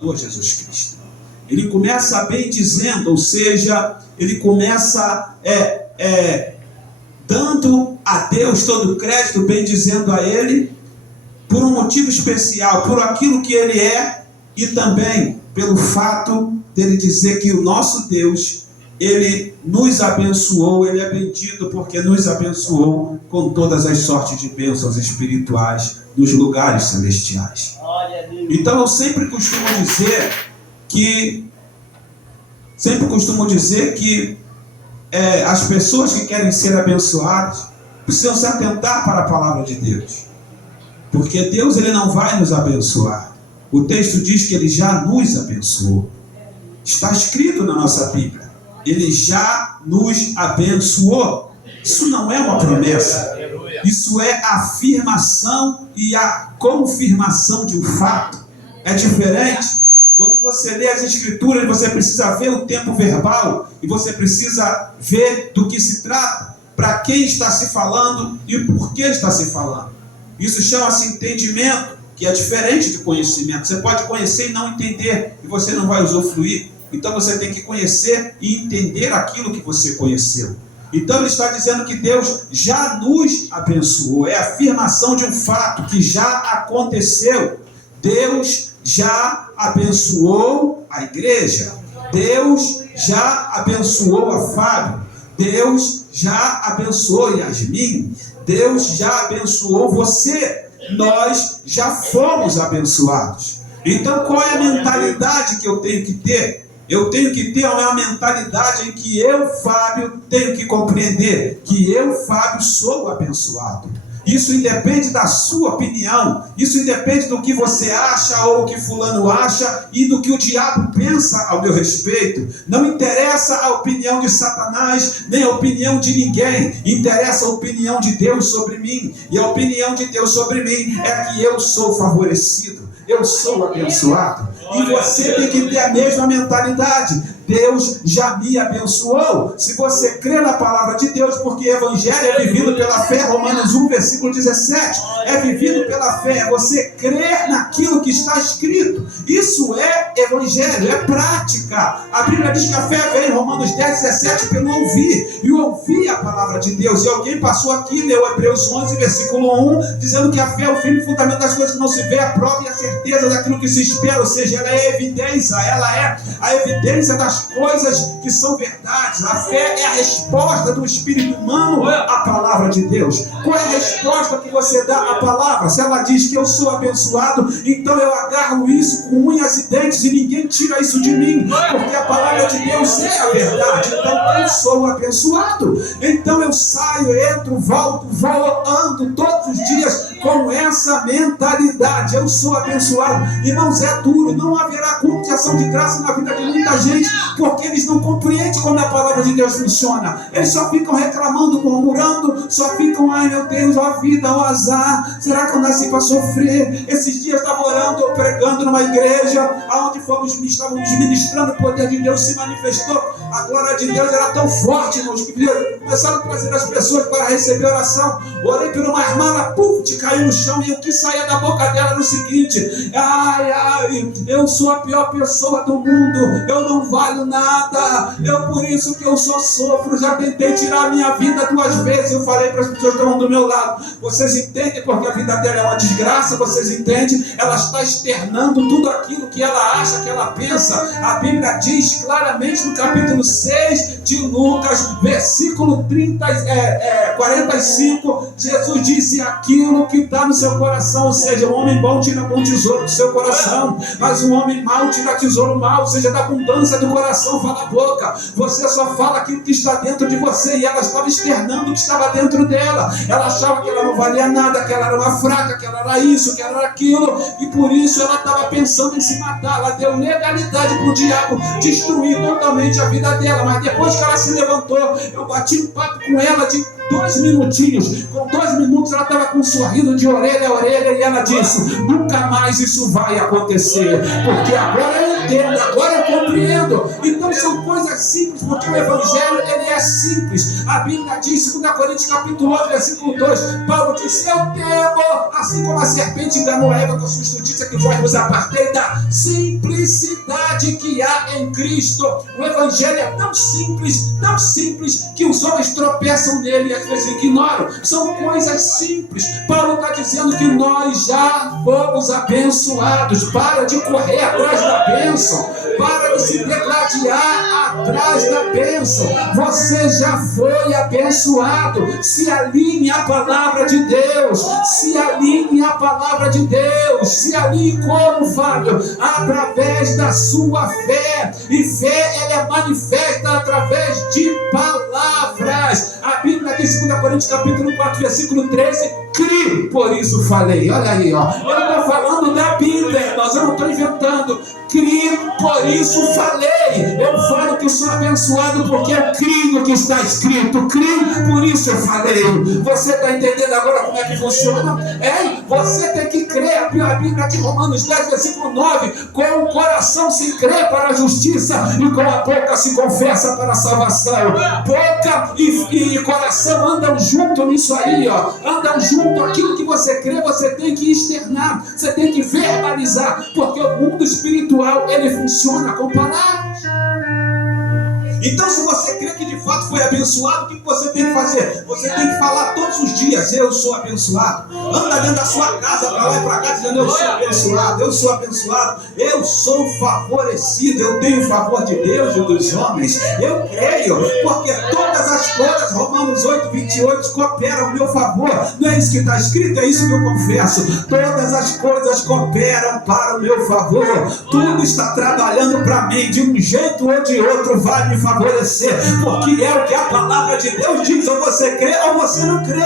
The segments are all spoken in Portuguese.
do Jesus Cristo. Ele começa bem dizendo, ou seja, ele começa dando a Deus todo o crédito, bem dizendo a Ele, por um motivo especial, por aquilo que Ele é, e também pelo fato dele dizer que o nosso Deus, Ele nos abençoou, Ele é bendito porque nos abençoou com todas as sortes de bênçãos espirituais nos lugares celestiais. Então eu sempre costumo dizer que as pessoas que querem ser abençoadas precisam se atentar para a palavra de Deus, porque Deus, Ele não vai nos abençoar. O texto diz que Ele já nos abençoou. Está escrito na nossa Bíblia, Ele já nos abençoou. Isso não é uma promessa, isso é a afirmação e a confirmação de um fato. É diferente. Quando você lê as Escrituras, você precisa ver o tempo verbal e você precisa ver do que se trata, para quem está se falando e por que está se falando. Isso chama-se entendimento, que é diferente de conhecimento. Você pode conhecer e não entender, e você não vai usufruir. Então você tem que conhecer e entender aquilo que você conheceu. Então ele está dizendo que Deus já nos abençoou. É a afirmação de um fato que já aconteceu. Deus já abençoou a igreja. Deus já abençoou a Fábio. Deus já abençoou Yasmin. Deus já abençoou você. Nós já fomos abençoados. Então qual é a mentalidade que eu tenho que ter? Eu tenho que ter uma mentalidade em que eu, Fábio, tenho que compreender que eu, Fábio, sou abençoado. Isso independe da sua opinião, isso independe do que você acha ou o que fulano acha e do que o diabo pensa ao meu respeito. Não interessa a opinião de Satanás, nem a opinião de ninguém. Interessa a opinião de Deus sobre mim. E a opinião de Deus sobre mim é que eu sou favorecido, eu sou abençoado. E você tem que ter a mesma mentalidade. Deus já me abençoou. Se você crê na palavra de Deus, porque evangelho é vivido pela fé, Romanos 1, versículo 17, é vivido pela fé, você crer naquilo que está escrito. Isso é evangelho, é prática. A Bíblia diz que a fé vem, Romanos 10, 17, pelo ouvir, e ouvir a palavra de Deus. E alguém passou aqui, leu Hebreus 11, versículo 1, dizendo que a fé é o firme fundamento das coisas que não se vê, a prova e a certeza daquilo que se espera. Ou seja, ela é evidência, ela é a evidência das coisas que são verdades. A fé é a resposta do espírito humano à palavra de Deus. Qual é a resposta que você dá à palavra? Se ela diz que eu sou abençoado, então eu agarro isso com unhas e dentes e ninguém tira isso de mim, porque a palavra de Deus é a verdade. Então eu sou abençoado. Então eu saio, entro, volto, vou, ando todos os dias com essa mentalidade. Eu sou abençoado. Irmãos, é duro. Não haverá culto de ação de graça na vida de muita gente, porque eles não compreendem como a palavra de Deus funciona. Eles só ficam reclamando, murmurando, só ficam, ai meu Deus, ó vida, ó azar, será que eu nasci para sofrer? Esses dias eu estava orando, eu pregando numa igreja, onde estávamos ministrando, o poder de Deus se manifestou, a glória de Deus era tão forte, irmãos, que começaram a trazer as pessoas para receber oração. Orei por uma irmã, puf, caiu no chão, e o que saía da boca dela era o seguinte: ai, eu sou a pior pessoa do mundo, eu não valho nada, por isso que eu só sofro, já tentei tirar a minha vida 2 vezes. Eu falei para as pessoas que estão do meu lado: vocês entendem porque a vida dela é uma desgraça? Vocês entendem? Ela está externando tudo aquilo que ela acha, que ela pensa. A Bíblia diz claramente no capítulo 6 de Lucas, versículo 45, Jesus disse: aquilo que está no seu coração, ou seja, o homem bom tira bom tesouro do seu coração, mas o homem mau tira tesouro mau, ou seja, da abundância do coração fala a boca. Você só fala aquilo que está dentro de você, e ela estava externando o que estava dentro dela. Ela achava que ela não valia nada, que ela era uma fraca, que ela era isso, que ela era aquilo, e por isso ela estava pensando em se matar. Ela deu legalidade para o diabo destruir totalmente a vida dela. Mas depois que ela se levantou, eu bati um papo com ela de 2 minutinhos. Com 2 minutos ela estava com um sorriso de orelha a orelha e ela disse: nunca mais isso vai acontecer, porque agora eu entendo, agora eu compreendo. Então são coisas simples, porque o Evangelho ele é simples. A Bíblia diz, 2 Coríntios capítulo 11, versículo 2, Paulo disse: eu temo, assim como a serpente enganou a Eva com a sua astutícia, que vós vos apartei da simplicidade que há em Cristo. O Evangelho é tão simples que os homens tropeçam nele e às vezes ignoram. São coisas simples. Paulo está dizendo que nós já fomos abençoados. Para de correr atrás da bênção, para de se degladiar atrás da bênção. Você já foi abençoado. Se alinhe à palavra de Deus, se alinhe à palavra de Deus, se alinhe como, Fábio? Através da sua fé. E fé ela é manifesta através de palavras. A Bíblia diz, 2 Coríntios capítulo 4, versículo 13, crie, por isso falei. Olha aí, ó. Eu estou falando da Bíblia, mas eu não estou inventando. Crie, por isso falei. Eu falo que sou abençoado porque eu crio no que está escrito. Crie, por isso eu falei. Você está entendendo agora como é que funciona? Você tem que crer. A Bíblia de Romanos 10, versículo 9, com o coração se crê para a justiça e com a boca se confessa para a salvação. Boca e coração andam junto nisso aí, ó. Andam junto. Aquilo que você crê, você tem que externar, você tem que verbalizar, porque o mundo espiritual ele funciona com palavras. Então, se você crê que de fato foi abençoado, o que você tem que fazer? Você tem que falar todos os dias: eu sou abençoado. Anda dentro da sua casa, para lá e para cá, dizendo: eu sou abençoado, eu sou abençoado, eu sou favorecido, eu tenho o favor de Deus e dos homens. Eu creio, porque todas as coisas, Romanos 8, 28, cooperam ao meu favor. Não é isso que está escrito? É isso que eu confesso. Todas as coisas cooperam para o meu favor. Tudo está trabalhando para mim, de um jeito ou de outro vai me favorecer, porque é o que a palavra de Deus diz. Ou você crê ou você não crê.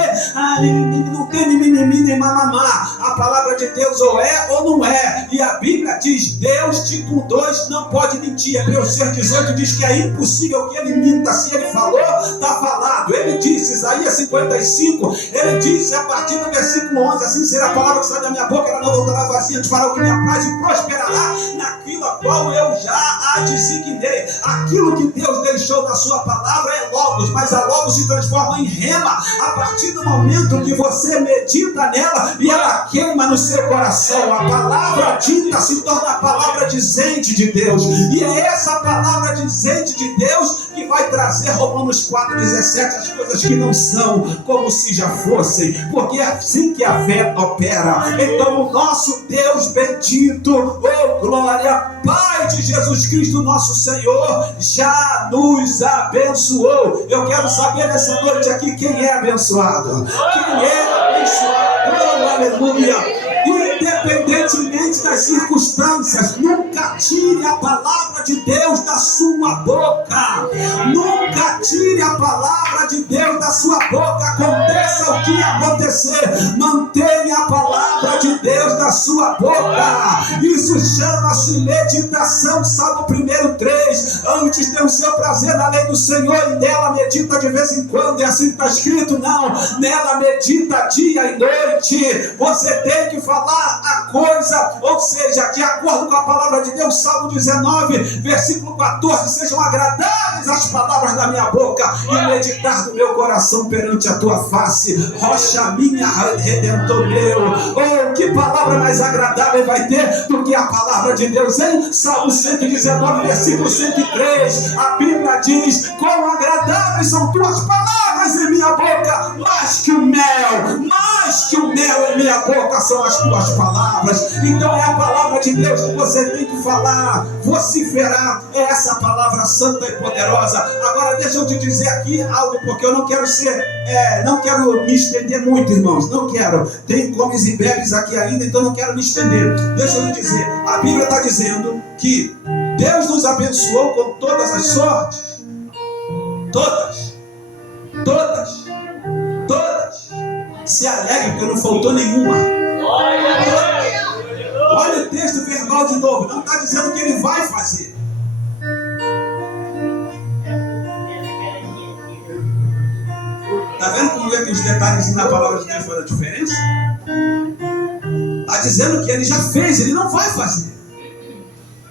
Não tem mimimi nem mamamá. A palavra de Deus ou é ou não é. E a Bíblia diz: Deus de com dois não pode mentir. Hebreus 6,18 diz que é impossível que ele minta. Se ele falou, está falado. Ele disse, Isaías 55, ele disse a partir do versículo 11: assim será a palavra que sai da minha boca, ela não voltará vazia, te fará o que me apraz e prosperará naquilo a qual eu já a designei. Aquilo que Deus deixou na sua palavra é logos, mas a logos se transforma em rema a partir do momento que você medita nela e ela queima no seu coração. A palavra dita se torna a palavra dizente de Deus, e é essa palavra dizente de Deus que vai trazer Romanos 4,17, as coisas que não são como se já fossem, porque é assim que a fé opera. Então o nosso Deus bendito, oh glória, Pai de Jesus Cristo nosso Senhor, já nos abençoou. Eu quero saber nessa noite aqui quem é abençoado. Quem é abençoado? Oh, aleluia! Independentemente das circunstâncias, nunca tire a palavra de Deus da sua boca. Nunca tire a palavra de Deus da sua boca. Aconteça o que acontecer, mantenha a palavra de Deus da sua boca. Isso chama-se meditação. Salmo 1:3. Antes tem o seu prazer na lei do Senhor e nela medita de vez em quando. É assim que está escrito? Não, nela medita dia e noite. Você tem que falar a coisa, ou seja, de acordo com a palavra de Deus. Salmo 19, versículo 14: sejam agradáveis as palavras da minha boca e meditar do meu coração perante a tua face, rocha minha, redentor meu. Oh, que palavra mais agradável vai ter do que a palavra de Deus, hein? Salmo 119, versículo 103, a Bíblia diz: quão agradáveis são tuas palavras em minha boca, mais que o mel em minha boca são as tuas palavras. Então é a palavra de Deus que você tem que falar, vociferar. É essa palavra santa e poderosa. Agora deixa eu te dizer aqui algo, porque eu não quero não quero me estender muito, irmãos, não quero. Tem comes e bebes aqui ainda, então não quero me estender. Deixa eu lhe dizer, a Bíblia está dizendo que Deus nos abençoou com todas as sortes. Todas. Se alegre porque não faltou nenhuma. Olha o texto verbal de novo. Não está dizendo que ele vai fazer. Está vendo como é que os detalhes na palavra de Deus fazem a diferença? Está dizendo que ele já fez, ele não vai fazer.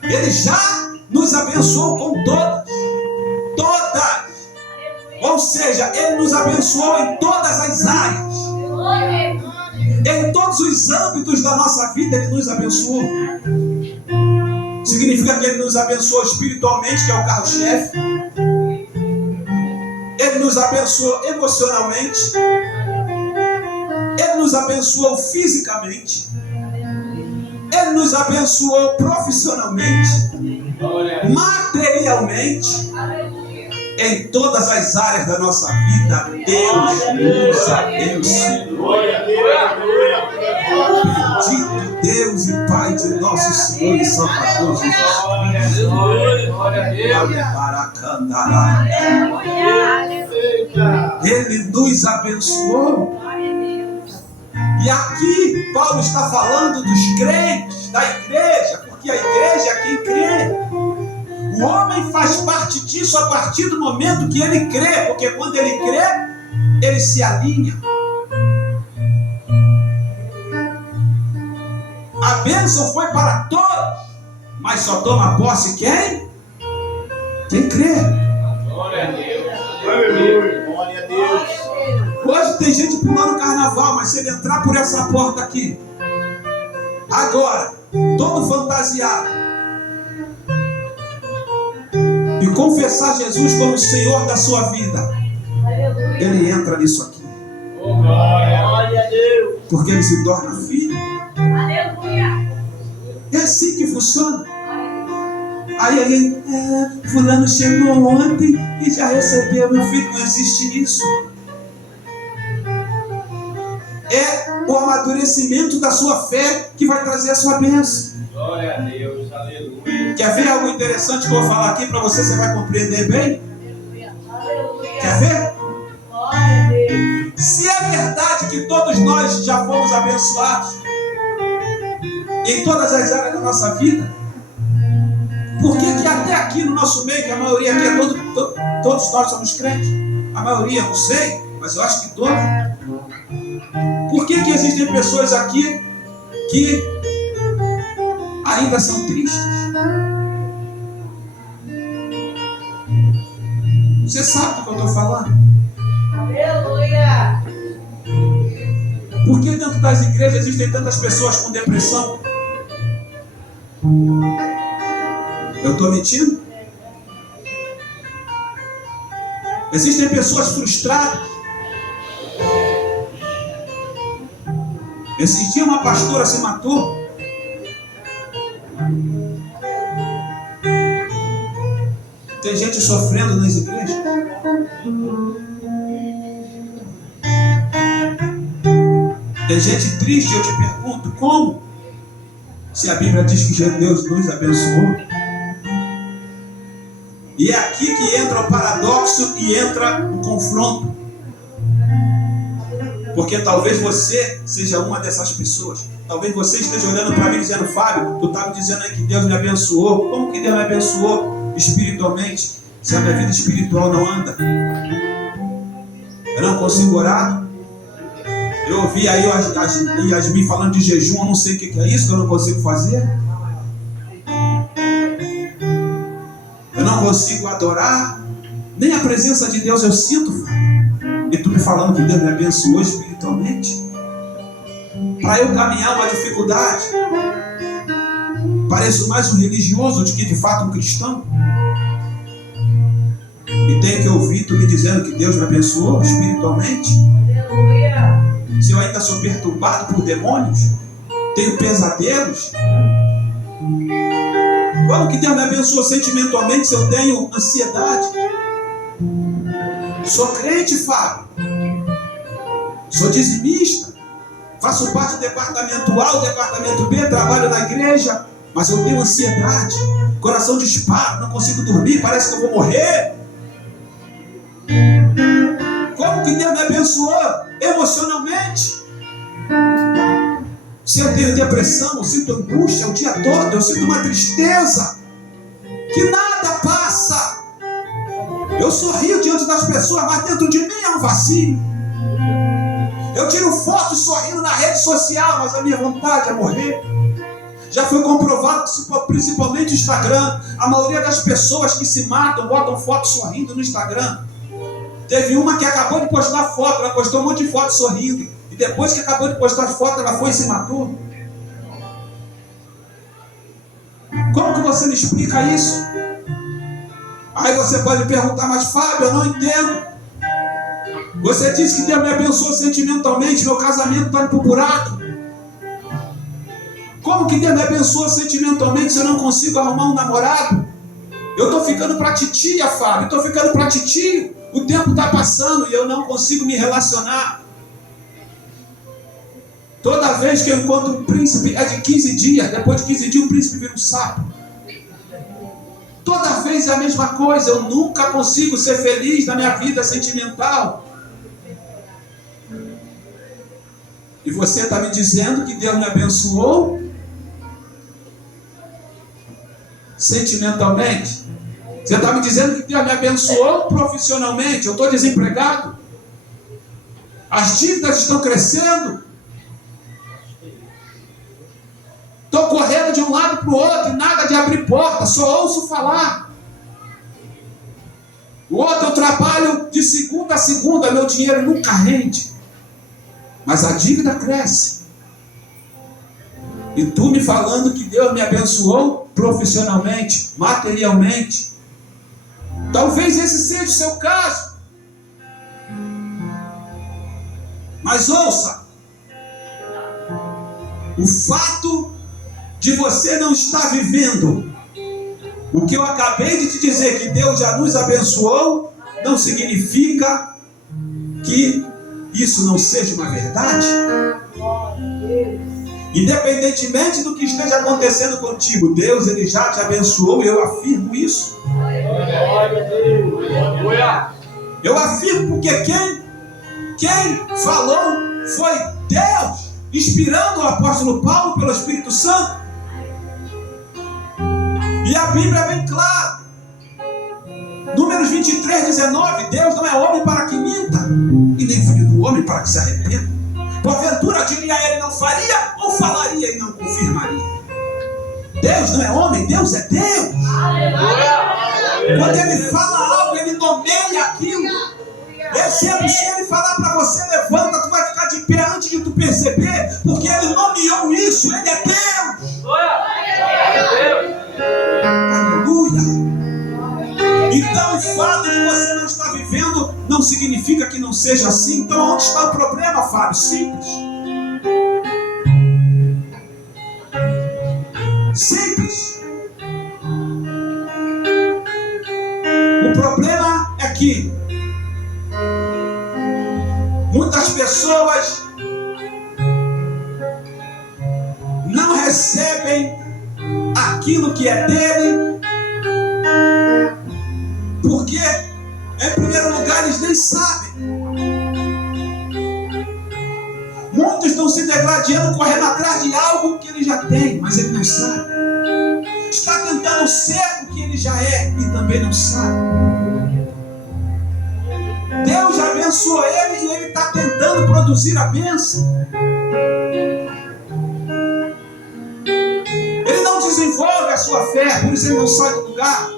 Ele já nos abençoou com todas. Todas. Ou seja, ele nos abençoou em todas as áreas. Em todos os âmbitos da nossa vida, ele nos abençoou. Significa que ele nos abençoou espiritualmente, que é o carro-chefe. Ele nos abençoou emocionalmente. Ele nos abençoou fisicamente. Ele nos abençoou profissionalmente, materialmente. Em todas as áreas da nossa vida, Deus nos abençoou. Bendito Deus e Pai de nosso Senhor e Salvador Jesus Cristo. Ele nos abençoou. E aqui Paulo está falando dos crentes, da igreja, porque a igreja é quem crê. O homem faz parte disso a partir do momento que ele crê, porque quando ele crê, ele se alinha. A bênção foi para todos, mas só toma posse quem? Quem crê. Glória a Deus. Glória a Deus. Hoje tem gente pulando carnaval, mas se ele entrar por essa porta aqui, agora, todo fantasiado, e confessar Jesus como o Senhor da sua vida, aleluia, ele entra nisso aqui. Glória a Deus. Porque ele se torna filho. Aleluia. É assim que funciona. Aí fulano chegou ontem e já recebeu, meu filho. Não existe isso. É o amadurecimento da sua fé que vai trazer a sua bênção. Glória a Deus, aleluia. Quer ver algo interessante que eu vou falar aqui para você? Você vai compreender bem? Aleluia. Quer ver? Glória a Deus. Se é verdade que todos nós já fomos abençoados em todas as áreas da nossa vida, por que até aqui no nosso meio, que a maioria aqui é todos nós somos crentes? A maioria, não sei, mas eu acho que todos. Por que existem pessoas aqui que ainda são tristes? Você sabe do que eu estou falando? Aleluia! Por que dentro das igrejas existem tantas pessoas com depressão? Eu estou mentindo? Existem pessoas frustradas. Esse dia uma pastora se matou. Tem gente sofrendo nas igrejas. Tem gente triste. Eu te pergunto, como? Se a Bíblia diz que Deus nos abençoou. E é aqui que entra o paradoxo e entra o confronto. Porque talvez você seja uma dessas pessoas. Talvez você esteja olhando para mim dizendo: Fábio, tu estava dizendo aí que Deus me abençoou. Como que Deus me abençoou espiritualmente, se a minha vida espiritual não anda? Eu não consigo orar. Eu ouvi aí Yasmin falando de jejum. Eu não sei o que é isso que eu não consigo fazer. Eu não consigo adorar. Nem a presença de Deus eu sinto, Fábio. E tu me falando que Deus me abençoou espiritualmente? Para eu caminhar uma dificuldade, pareço mais um religioso do que de fato um cristão. E tenho que ouvir tu me dizendo que Deus me abençoou espiritualmente. Se eu ainda sou perturbado por demônios, tenho pesadelos. Como que Deus me abençoou sentimentalmente se eu tenho ansiedade? Sou crente, Fábio. Sou dizimista. Faço parte do departamento A, o departamento B, trabalho na igreja. Mas eu tenho ansiedade. Coração dispara, não consigo dormir, parece que eu vou morrer. Como que Deus me abençoou emocionalmente? Se eu tenho depressão, eu sinto angústia o dia todo, eu sinto uma tristeza que nada passa. Eu sorrio diante das pessoas, mas dentro de mim é um vazio. Eu tiro fotos sorrindo na rede social, mas a minha vontade é morrer. Já foi comprovado que, principalmente o Instagram, a maioria das pessoas que se matam botam foto sorrindo no Instagram. Teve uma que acabou de postar foto, ela postou um monte de foto sorrindo. E depois que acabou de postar foto, ela foi e se matou. Como que você me explica isso? Aí você pode perguntar, mas Fábio, eu não entendo. Você disse que Deus me abençoou sentimentalmente, meu casamento está indo para o buraco. Como que Deus me abençoa sentimentalmente se eu não consigo arrumar um namorado? Eu estou ficando para titia, Fábio, estou ficando para titio. O tempo está passando e eu não consigo me relacionar. Toda vez que eu encontro um príncipe é de 15 dias, depois de 15 dias o príncipe vira um sapo. Toda vez é a mesma coisa, eu nunca consigo ser feliz na minha vida sentimental. E você está me dizendo que Deus me abençoou sentimentalmente? Você está me dizendo que Deus me abençoou profissionalmente? Eu estou desempregado? As dívidas estão crescendo? Estou correndo de um lado para o outro e nada de abrir porta, só ouço falar. O outro eu trabalho de segunda a segunda, meu dinheiro nunca rende. Mas a dívida cresce. E tu me falando que Deus me abençoou profissionalmente, materialmente. Talvez esse seja o seu caso. Mas ouça, o fato de você não estar vivendo o que eu acabei de te dizer, que Deus já nos abençoou, não significa que isso não seja uma verdade. Independentemente do que esteja acontecendo contigo, Deus ele já te abençoou e eu afirmo isso. Eu afirmo porque quem falou foi Deus, inspirando o apóstolo Paulo pelo Espírito Santo. E a Bíblia é bem clara. Números 23, 19. Deus não é homem para que minta, e nem filho do homem para que se arrependa. Porventura diria ele, não faria, ou falaria e não confirmaria. Deus não é homem, Deus é Deus. Quando ele fala algo, ele nomeia aquilo. Exemplo, se ele falar para você, levanta, tu vai ficar de pé antes de tu perceber, porque ele nomeou isso, ele é Deus. Aleluia. Então o fato de você não estar vivendo não significa que não seja assim. Então onde está o problema, Fábio? Simples. Simples. O problema é que muitas pessoas não recebem aquilo que é dele, porque em primeiro lugar eles nem sabem. Muitos estão se degradando, correndo atrás de algo que ele já tem, mas ele não sabe. Está tentando ser o que ele já é e também não sabe. Deus já abençoou ele e ele está tentando produzir a bênção. Ele não desenvolve a sua fé, por isso ele não sai do lugar.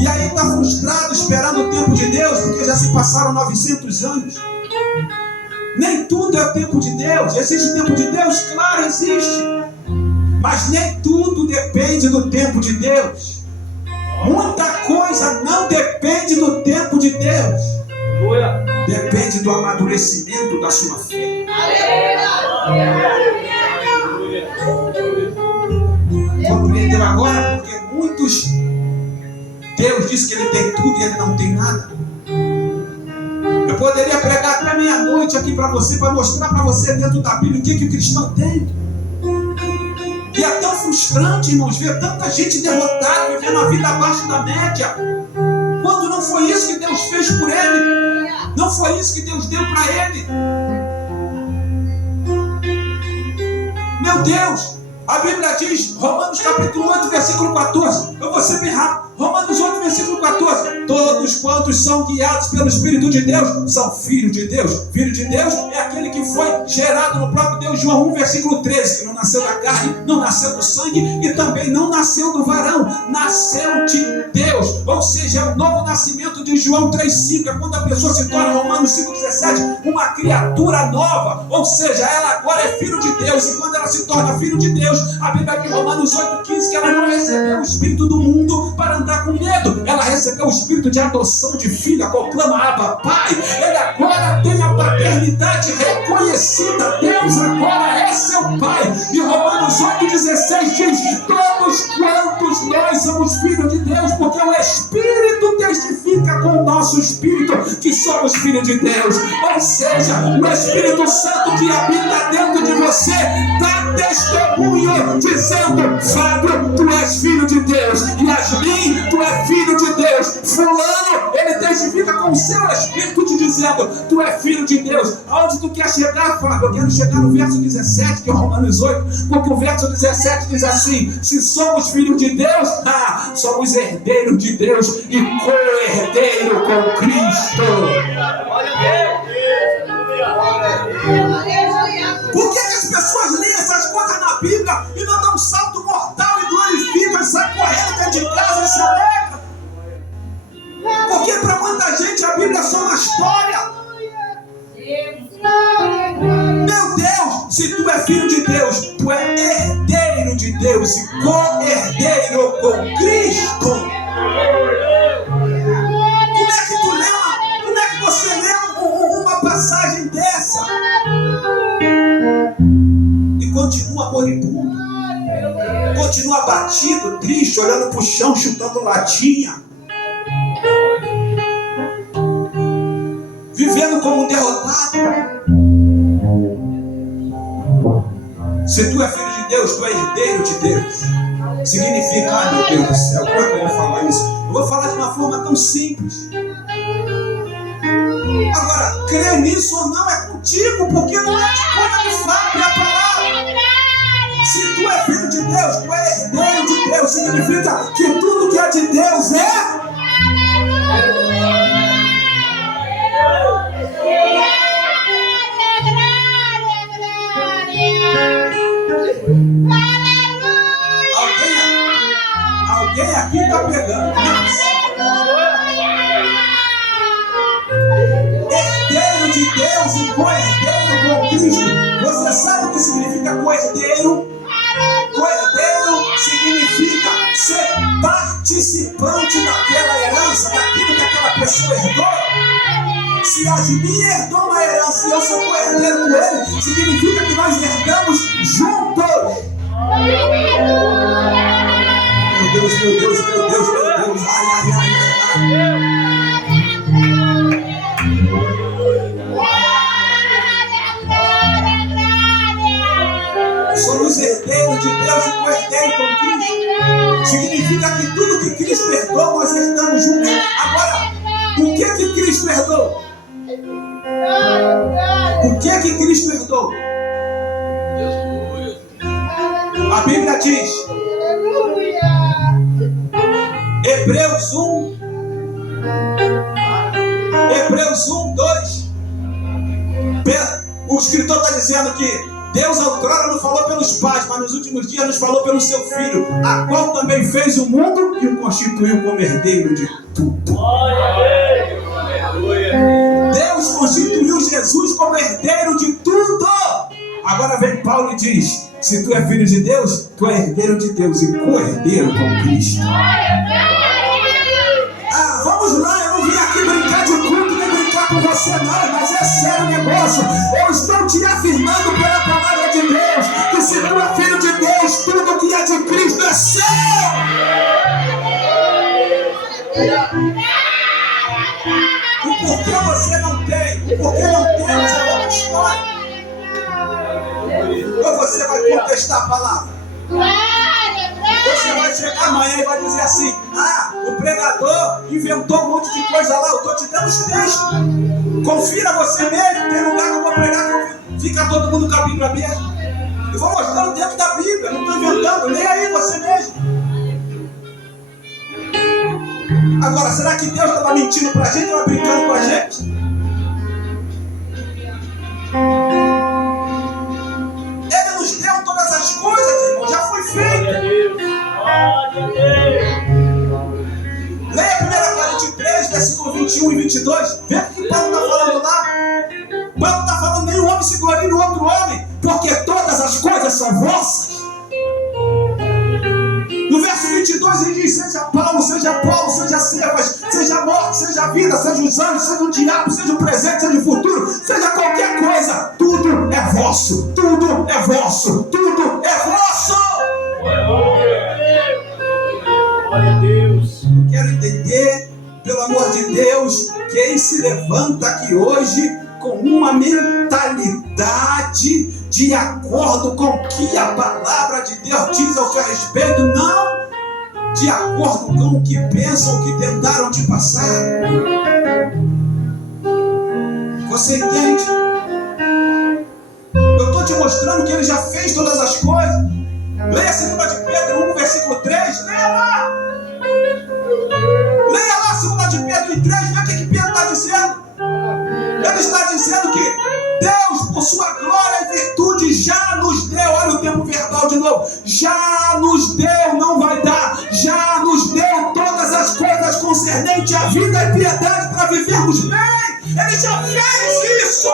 E aí está frustrado, esperando o tempo de Deus, porque já se passaram 900 anos. Nem tudo é o tempo de Deus. Existe o tempo de Deus? Claro, existe. Mas nem tudo depende do tempo de Deus. Muita coisa não depende do tempo de Deus. Depende do amadurecimento da sua fé. Compreendeu agora? Porque muitos, Deus disse que ele tem tudo e ele não tem nada. Eu poderia pregar até meia-noite aqui para você, para mostrar para você dentro da Bíblia o que o cristão tem. E é tão frustrante, irmãos, ver tanta gente derrotada, vivendo a vida abaixo da média, quando não foi isso que Deus fez por ele, não foi isso que Deus deu para ele. Meu Deus, a Bíblia diz, Romanos capítulo 8, versículo 14, eu vou ser bem rápido, Romanos 8, versículo 14, todos quantos são guiados pelo Espírito de Deus são filhos de Deus. Filho de Deus é aquele que foi gerado no próprio Deus. João 1, versículo 13, que não nasceu da carne, não nasceu do sangue e também não nasceu do varão, nasceu de Deus. Ou seja, é o novo nascimento de João 3,5, é quando a pessoa se torna, Romanos 5,17, uma criatura nova. Ou seja, ela agora é filho de Deus, e quando ela se torna filho de Deus, a Bíblia diz em Romanos 8,15 que ela não recebeu o espírito do mundo para andar com medo, ela recebeu o espírito de adoção de filha, proclama Abba, Pai. Ele agora tem a paternidade reconhecida. Deus agora é seu Pai. E Romanos 8,16 diz: todos quantos nós somos filhos de Deus, porque o Espírito testifica com o nosso espírito que somos filhos de Deus. Ou seja, o Espírito Santo que habita dentro de você dá testemunho dizendo: Fábio, tu és filho de Deus. Yasmin, tu és filho de Deus. Fulano, ele testifica com o seu espírito te dizendo: tu é filho de Deus. Aonde tu quer chegar, Fábio? Eu quero chegar no verso 17, que é Romanos 8, porque o verso 17 diz assim: se somos filhos de Deus, somos herdeiros de Deus e co-herdeiro com Cristo. Por que as pessoas leem essas coisas na Bíblia e não dão um salto mortal e glorificam e saem correndo dentro de casa e se alegram? Porque para muita gente a Bíblia é só uma história. Meu Deus, se tu é filho de Deus, tu é herdeiro de Deus e co-herdeiro com Cristo. Como é que você lê uma passagem dessa e continua moribundo, continua abatido, triste, olhando para o chão, chutando latinha, vivendo como um derrotado? Se tu é filho de Deus, tu é herdeiro de Deus. Significa, meu Deus do céu, como é que eu vou falar isso? Eu vou falar de uma forma tão simples. Agora, crer nisso ou não é contigo, porque não é de coisa de fato, é a palavra. Se tu é filho de Deus, tu é herdeiro de Deus. Significa que tudo que é de Deus é... Alguém aqui está pegando. Herdeiro de Deus e co-herdeiro com Cristo. Você sabe o que significa co-herdeiro? Co-herdeiro significa ser participante daquela herança, daquilo que aquela pessoa herdou. Se Yasmin herdou uma herança e eu sou co-herdeiro com ele, significa que nós herdamos juntos. Meu Deus, meu Deus, meu Deus, meu Deus. Ai, ai, ai, ai. Somos herdeiros de Deus e co-herdeiros com Cristo. Significa que tudo que Cristo herdou, nós herdamos juntos. Agora, o que é que Cristo herdou? O que é que Cristo herdou? A Bíblia diz, Hebreus 1, 2, o escritor está dizendo que Deus outrora não falou pelos pais, mas nos últimos dias nos falou pelo seu Filho, a qual também fez o mundo e o constituiu como herdeiro de tudo. Deus constituiu Jesus como herdeiro de tudo. Agora vem Paulo e diz, se tu é filho de Deus, tu é herdeiro de Deus e co-herdeiro com Cristo. Vamos lá, eu não vim aqui brincar de culto, nem brincar com você não, mas é sério o negócio. Eu estou te afirmando pela palavra de Deus, que se tu é filho de Deus, tudo que é de Cristo é seu. O porquê você não tem, o porquê não temos é outra história. Ou você vai contestar a palavra? Você vai chegar amanhã e vai dizer assim, o pregador inventou um monte de coisa lá, eu estou te dando os textos. Confira você mesmo, tem lugar que eu vou pregar que fica todo mundo com a Bíblia aberta. Eu vou mostrando dentro da Bíblia, não estou inventando, leia aí você mesmo. Agora, será que Deus estava mentindo para a gente, estava brincando com a gente? Ele nos deu todas as coisas, irmão, já foi feito. Leia 1 Coríntios 3, versículo 21 e 22. Vê o que Paulo está falando lá. Paulo está falando, nenhum homem se glorie no outro homem, porque todas as coisas são vossas. No verso 22 ele diz: seja Paulo, seja Cefas, seja morte, seja vida, seja os anjos, seja o diabo, seja o presente, seja o futuro, seja qualquer coisa, tudo é vosso, tudo é vosso, tudo é vosso. Glória a Deus. Eu quero entender, pelo amor de Deus, quem se levanta aqui hoje com uma mentalidade de acordo com o que a palavra de Deus diz ao seu respeito, não de acordo com o que pensam, o que tentaram te passar. Você entende? Eu estou te mostrando que ele já fez todas as coisas. Leia 2 de Pedro 1, versículo 3. Leia lá. Leia lá 2 de Pedro 3. Vê o que Pedro está dizendo. Ele está dizendo que Deus, por sua glória e virtude, já nos deu. Olha o tempo verbal de novo. Já nos deu, não vai dar. Já nos deu todas as coisas concernentes à vida e piedade para vivermos bem. Ele já fez isso.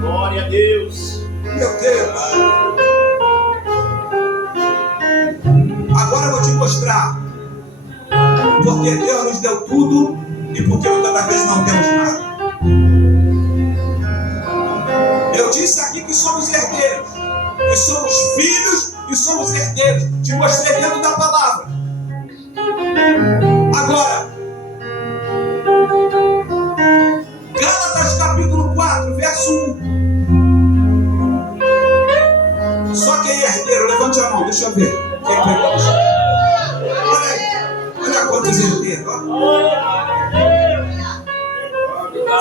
Glória a Deus. Meu Deus. Agora eu vou te mostrar. Porque Deus nos deu tudo e porque muitas vezes não temos nada. Eu disse aqui que somos herdeiros, que somos filhos e somos herdeiros. Te mostrei dentro da palavra. Agora, Gálatas capítulo 4, verso 1. Só quem é herdeiro, levante a mão, deixa eu ver. Quem pegou? Olha aí. Olha quantos herdeiros.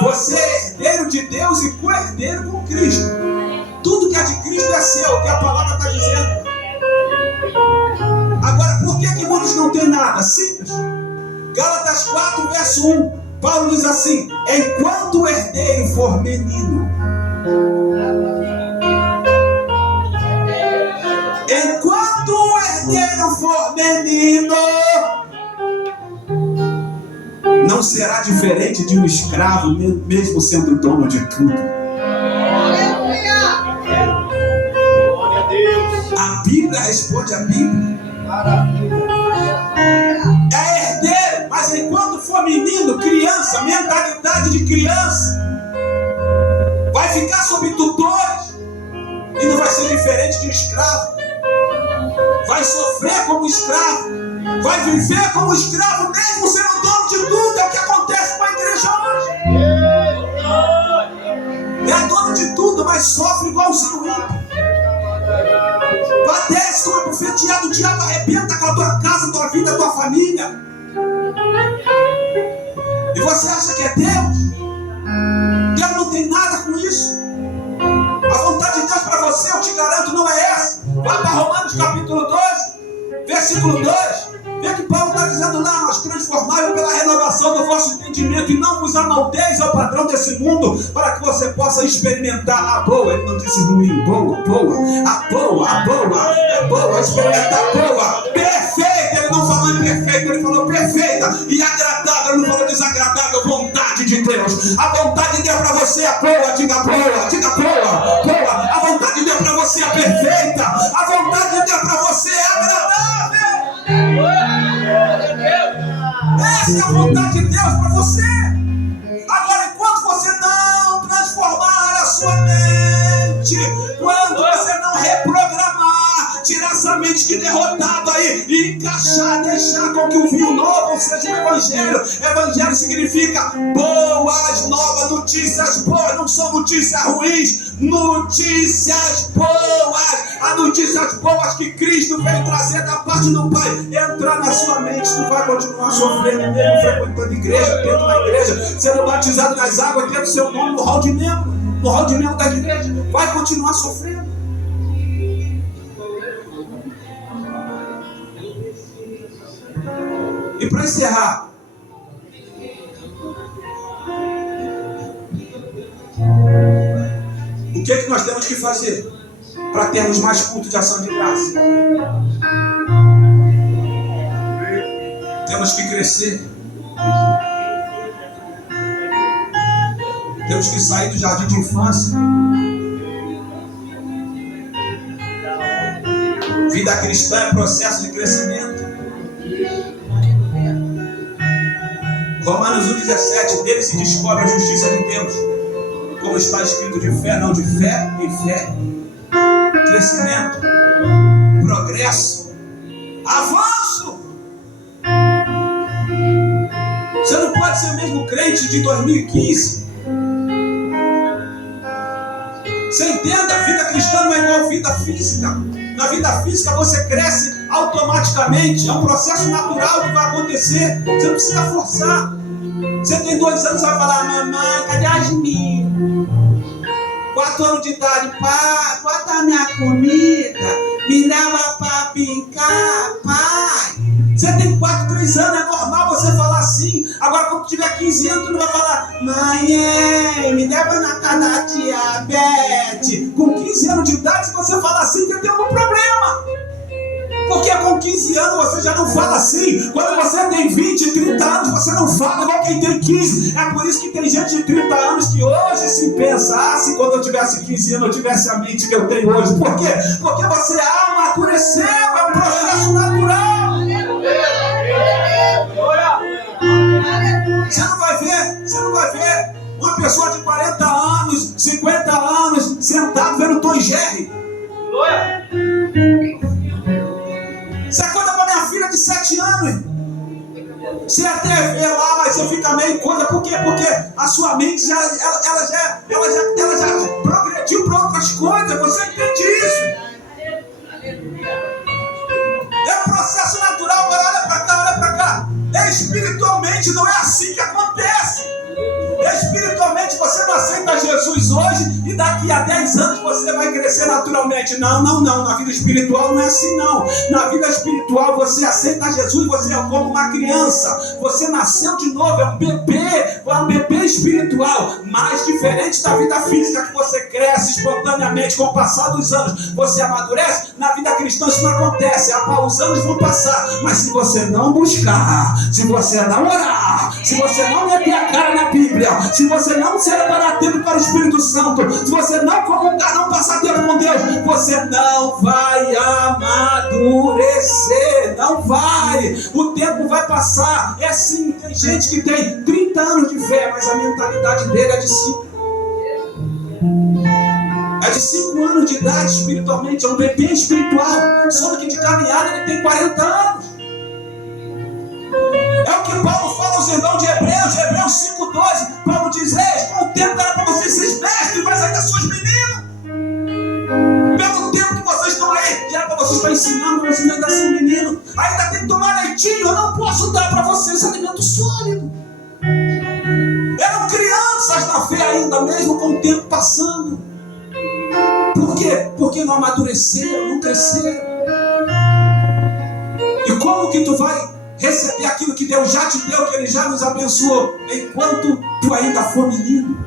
Você é herdeiro de Deus e co-herdeiro com Cristo. Tudo que é de Cristo é seu, que a palavra está dizendo. Agora, por que muitos não têm nada? Simples. Gálatas 4, verso 1. Paulo diz assim: enquanto o herdeiro for menino, enquanto o herdeiro for menino, não será diferente de um escravo, mesmo sendo dono de tudo. Glória a Deus. A Bíblia responde a Bíblia. É herdeiro, mas enquanto for menino, criança, mentalidade de criança, vai ficar sob tutores e não vai ser diferente de um escravo. Vai sofrer como escravo, vai viver como escravo, mesmo sendo dono de tudo. É o que acontece com a igreja hoje. É dono de tudo, mas sofre igualzinho o ímpio. Padece com a bufeteada do diabo, arrebenta com a tua casa, tua vida, tua família. E você acha que é Deus? Deus não tem nada com isso. A vontade de Deus para você, eu te garanto, não é essa. Vá para Romanos capítulo 12, versículo 2. Vê que Paulo está dizendo lá: nós transformámos pela renovação do vosso entendimento e não vos amoldeis ao padrão desse mundo, para que você possa experimentar a boa. Ele não disse ruim, boa, é boa, experimentar a boa, perfeita. Ele não falou imperfeita, ele falou perfeita e agradável. Ele não falou desagradável. Vontade de Deus. A vontade de Deus para você é boa, diga boa, diga boa, boa. A vontade de Deus para você é perfeita. A vontade de Deus para você é agradável. Essa é a vontade de Deus para você. Agora, enquanto você não transformar a sua mente, quando você não reprogramar, tirar essa mente de derrotado aí e encaixar, deixar com que o vinho novo, ou seja, o evangelho. Evangelho significa boas novas, notícias boas, não são notícias ruins, notícias boas. As notícias boas que Cristo veio trazer da parte do Pai entrar na sua mente. Tu vai continuar sofrendo mesmo, frequentando igreja, dentro da igreja, sendo batizado nas águas, tendo seu nome no hall de membro, da igreja. Vai continuar sofrendo. E para encerrar, o que é que nós temos que fazer para termos mais culto de ação de graça? Temos que crescer. Temos que sair do jardim de infância. Vida cristã é processo de crescimento. Romanos 1,17, dele se descobre a justiça de Deus. Como está escrito, de fé, não de fé em fé. Crescimento, progresso, avanço. Você não pode ser o mesmo crente de 2015. Você entenda, a vida cristã não é igual a vida física. Na vida física você cresce automaticamente. É um processo natural que vai acontecer. Você não precisa forçar. Você tem 2 anos, você vai falar: mamãe, cadê as minhas? 4 anos de idade: pai, bota a minha comida, me leva para brincar, pai. Você tem 4, 3 anos, é normal você falar assim. Agora quando tiver 15 anos, tu não vai falar: mãe, me leva na casa da tia Beth. Com 15 anos de idade, se você falar assim, você tem algum problema. Porque com 15 anos você já não fala assim. Quando você tem 20, 30 anos, você não fala igual quem tem 15. É por isso que tem gente de 30 anos que hoje se pensa: se quando eu tivesse 15 anos eu tivesse a mente que eu tenho hoje. Por quê? Porque você amadureceu, é um processo natural. Você não vai ver uma pessoa de 40 anos, 50 anos, sentado vendo Tom e Jerry. Você acorda com a minha filha de 7 anos. Você até vê lá, mas você fica meio coisa. Por quê? Porque a sua mente ela já progrediu para outras coisas. Você entende isso? É um processo natural. Agora olha para cá, olha para cá. Espiritualmente não é assim que acontece. Espiritualmente você não aceita Jesus hoje e daqui a 10 anos você vai crescer naturalmente. Não. Na vida espiritual não é assim, não. Na vida espiritual você aceita Jesus, você é como uma criança. Você nasceu de novo, é um bebê espiritual. Mas diferente da vida física, que você cresce espontaneamente com o passar dos anos. Você amadurece. Na vida cristã isso não acontece. Os anos vão passar. Mas se você não buscar, se você não orar, se você não meter a cara na Bíblia, se você não separar tempo para o Espírito Santo, se você não comungar, não passar tempo com Deus, você não vai amadurecer. Não vai. O tempo vai passar. É assim, tem gente que tem 30 anos de fé, mas a mentalidade dele é de 5. É de 5 anos de idade espiritualmente. É um bebê espiritual. Só que de caminhada ele tem 40 anos. É o que Paulo fala aos irmãos de Hebreus 5,12. Paulo diz: com o tempo era para vocês serem mestres, mas ainda sois meninos. Pelo tempo que vocês estão aí, já era para vocês estar ensinando, mas vocês ainda são meninos. Ainda tem que tomar leitinho. Eu não posso dar para vocês alimento sólido. Eram crianças na fé ainda, mesmo com o tempo passando. Por quê? Porque não amadureceram, não cresceram. E como que tu vai receber aquilo que Deus já te deu, que Ele já nos abençoou, enquanto tu ainda for menino?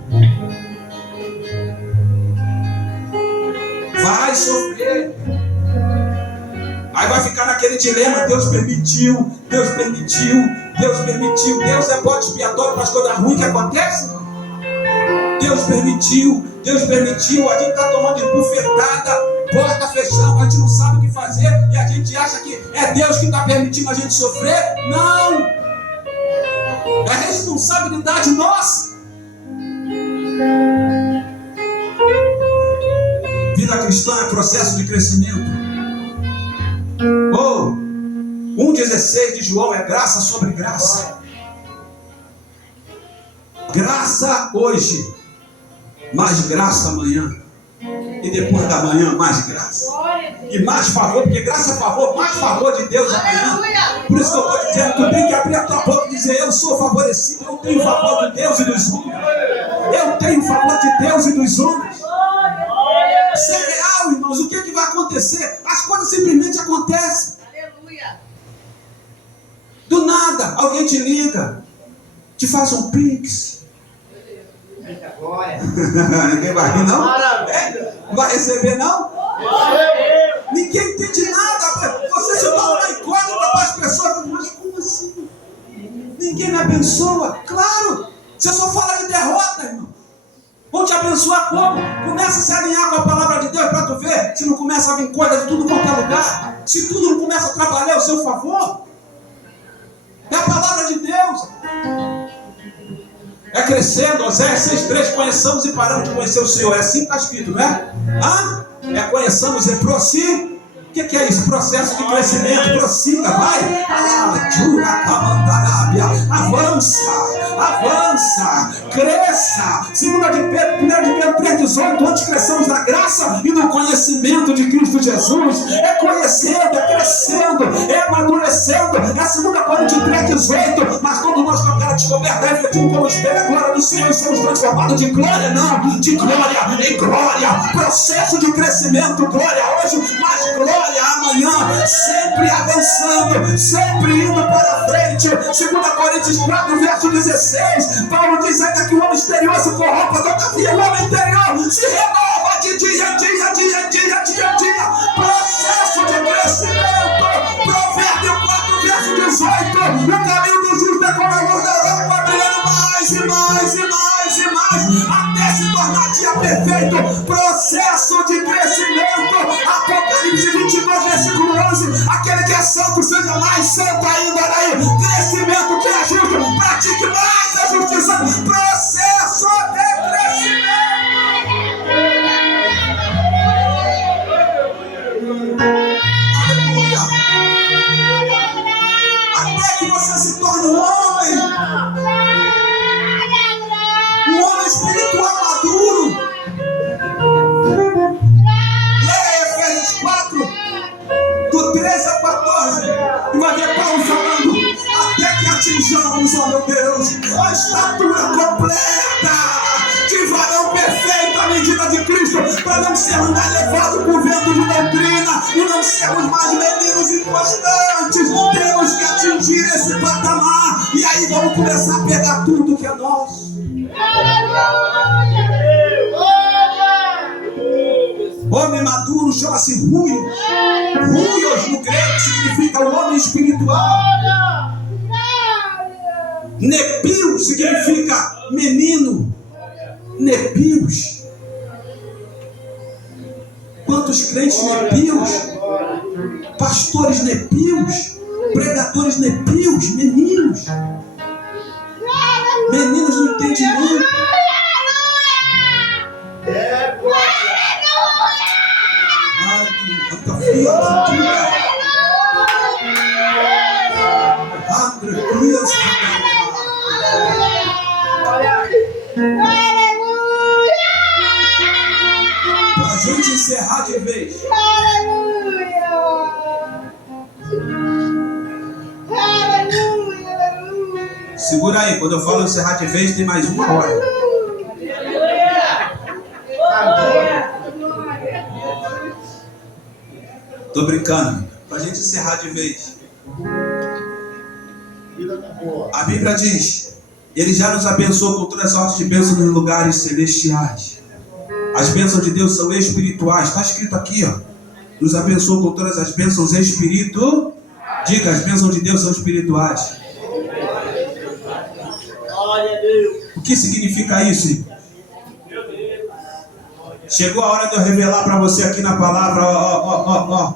Vai sofrer. Aí vai ficar naquele dilema: Deus permitiu. Deus é bode expiatório para as coisas ruins que acontecem. Deus permitiu. A gente está tomando de bufetada, porta fechando, a gente não sabe o que fazer e a gente acha que é Deus que está permitindo a gente sofrer. Não! É responsabilidade nossa. Vida cristã é processo de crescimento. 1,16 de João é graça sobre graça. Graça hoje, mais graça amanhã. E depois da manhã, mais graça. E mais favor, porque graça é favor, mais favor de Deus amanhã. Por isso que eu estou dizendo: tu tem que abrir a tua boca e dizer: eu sou favorecido, eu tenho favor de Deus e dos homens. Eu tenho favor de Deus e dos homens. Isso é real, irmãos. O que vai acontecer? As coisas simplesmente acontecem. Do nada. nada. Alguém te liga, te faz um pix. Ninguém vai rir, não? Não vai receber, não? Ninguém entende nada. Você se torna uma incógnita para as pessoas. Mas como assim? Ninguém me abençoa? Claro, você só fala de derrota, irmão. Vão te abençoar como? Começa a se alinhar com a palavra de Deus para tu ver se não começa a vir coisa de tudo quanto é lugar. Se tudo não começa a trabalhar ao seu favor. É a palavra de Deus. É crescendo, Oséias 6,3, conheçamos e paramos de conhecer o Senhor. É assim que está escrito, não é? É conheçamos e prosseguir. O que é isso? Processo de crescimento. Prossiga, vai. Avança, cresça. 2 de Pedro 3,18, antes cresçamos na graça e no conhecimento de Cristo Jesus. É conhecendo, é crescendo, é amadurecendo. É 2 Coríntios 3,18. Mas quando nós com a cara descoberta, refletimos como espelho a glória do Senhor e somos transformados de glória, não, de glória em glória. Processo de crescimento, glória hoje, mas glória amanhã, sempre avançando, sempre indo para frente. 2 Coríntios 4, verso 16, Paulo diz ainda que o homem exterior se corrompa, todavia o homem interior se renova de dia em dia. Processo de crescimento. Provérbio 4, verso 18, o caminho do justo é como a luz da aurora, brilhando mais e mais, até se tornar dia perfeito. Processo de crescimento. Apocalipse 22, versículo 11, aquele que é santo seja mais santo ainda. Olha aí, crescimento que é justo, pratique mais a justiça. Processo de crescimento. Aleluia. Até que você se torne um homem espiritual maduro. Leia Efésios 4, do 13 a 14, e vai ver Paulo falando: até que atinjamos, ó meu Deus, a estatura completa de varão perfeito à medida de Cristo, para não sermos mais levados por vento de doutrina e não sermos mais meninos inconstantes. Temos que atingir esse patamar, e aí vamos começar a pegar tudo que é nosso. Homem maduro chama-se ruio. Ruios no grego significa o homem espiritual. Nepios significa menino. Nepios. Quantos crentes nepios? Pastores nepios? Pregadores nepios? Meninos. Meninos no entendimento. Pra gente encerrar de vez. Segura aí, quando eu falo encerrar de vez, tem mais 1 hora. Tô brincando. Pra gente encerrar de vez. A Bíblia diz: Ele já nos abençoou com todas as sortes de bênçãos nos lugares celestiais. As bênçãos de Deus são espirituais. Está escrito aqui, ó. Nos abençoou com todas as bênçãos espirituais. Diga, as bênçãos de Deus são espirituais. O que significa isso? Chegou a hora de eu revelar para você aqui na palavra. Ó.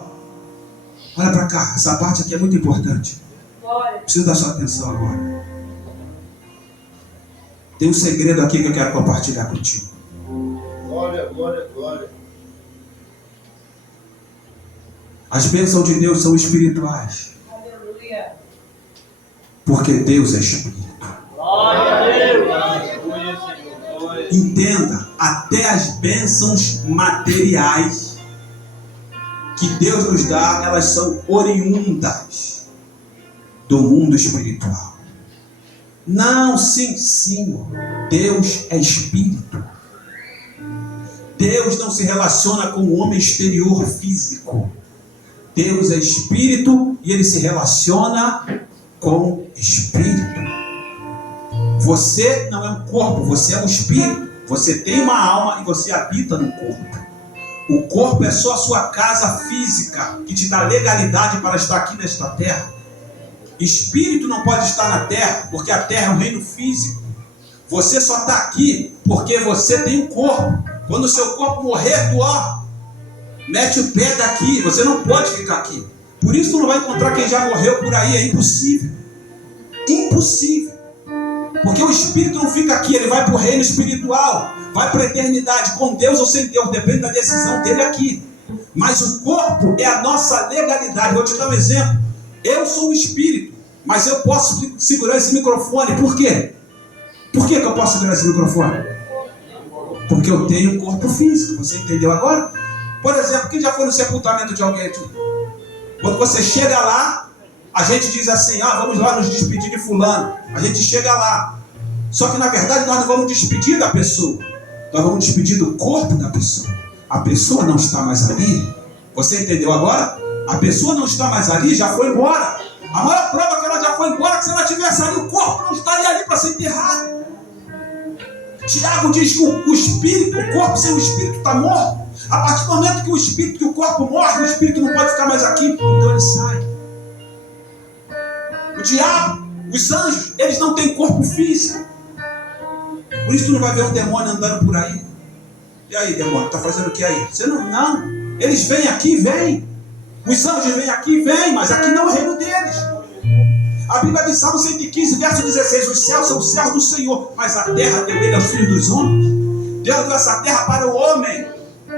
Olha para cá, essa parte aqui é muito importante. Preciso da sua atenção agora. Tem um segredo aqui que eu quero compartilhar contigo. Glória. As bênçãos de Deus são espirituais. Aleluia. Porque Deus é espírito. Glória a Deus. Entenda, até as bênçãos materiais que Deus nos dá, elas são oriundas do mundo espiritual. Não, sim, Deus é espírito. Deus não se relaciona com o homem exterior físico. Deus é espírito e ele se relaciona com espírito. Você não é um corpo, você é um espírito. Você tem uma alma e você habita no corpo. O corpo é só a sua casa física, que te dá legalidade para estar aqui nesta terra. Espírito não pode estar na terra, porque a terra é um reino físico. Você só está aqui porque você tem um corpo. Quando o seu corpo morrer, tu mete o pé daqui. Você não pode ficar aqui. Por isso tu não vai encontrar quem já morreu por aí. É impossível. Impossível. Porque o espírito não fica aqui, ele vai para o reino espiritual, vai para a eternidade, com Deus ou sem Deus, depende da decisão dele aqui. Mas o corpo é a nossa legalidade. Vou te dar um exemplo. Eu sou um espírito, mas eu posso segurar esse microfone. Por quê? Por que eu posso segurar esse microfone? Porque eu tenho um corpo físico. Você entendeu agora? Por exemplo, quem já foi no sepultamento de alguém aqui? Quando você chega lá, a gente diz assim, vamos lá nos despedir de fulano. A gente chega lá. Só que na verdade nós não vamos despedir da pessoa. Nós vamos despedir do corpo da pessoa. A pessoa não está mais ali. Você entendeu agora? A pessoa não está mais ali, já foi embora. A maior prova que ela já foi embora é que se ela estivesse ali, o corpo não estaria ali para ser enterrado. Tiago diz que o espírito, o corpo sem o espírito está morto. A partir do momento que o corpo morre, o espírito não pode ficar mais aqui, então ele sai. O diabo, os anjos, eles não têm corpo físico. Por isso tu não vai ver um demônio andando por aí. E aí, demônio, está fazendo o que aí? Você não. Eles vêm aqui, vêm. Os anjos vêm aqui, vêm, mas aqui não é o reino deles. A Bíblia diz, Salmo 115, verso 16, os céus são os céus do Senhor, mas a terra deu ele aos filhos dos homens. Deus deu essa terra para o homem.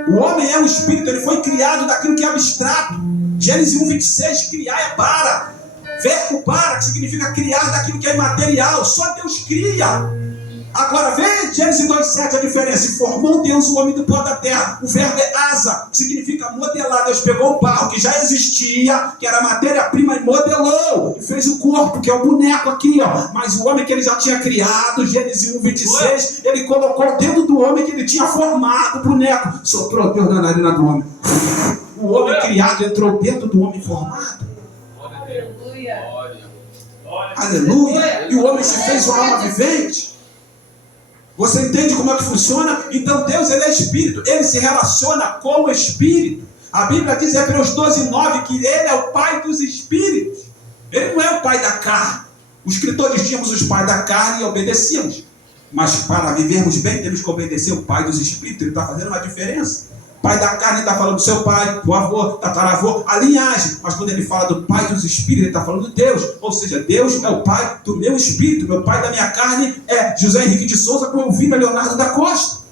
O homem é um espírito, ele foi criado daquilo que é abstrato. Gênesis 1:26, criar é para. Verbo para, que significa criar daquilo que é imaterial. Só Deus cria. Agora vê Gênesis 2:7 a diferença. E formou Deus o homem do pó da terra. O verbo é asa, que significa modelar. Deus pegou o barro que já existia, que era matéria-prima, e modelou. E fez o corpo, que é o boneco aqui, Mas o homem que ele já tinha criado, Gênesis 1:26, ele colocou dentro do homem que ele tinha formado, o boneco. Soprou Deus na narina do homem. O homem criado entrou dentro do homem formado. Aleluia. E o homem se fez uma alma vivente. Você entende como é que funciona? Então Deus, ele é espírito. Ele se relaciona com o espírito. A Bíblia diz em Hebreus 12:9 que ele é o pai dos espíritos. Ele não é o pai da carne. Os escritores tínhamos os pais da carne e obedecíamos. Mas para vivermos bem temos que obedecer o pai dos espíritos. Ele está fazendo uma diferença. Pai da carne está falando do seu pai, do avô, tataravô, a linhagem. Mas quando ele fala do pai dos espíritos, ele está falando de Deus. Ou seja, Deus é o pai do meu espírito. Meu pai da minha carne é José Henrique de Souza, com meu filho é Leonardo da Costa.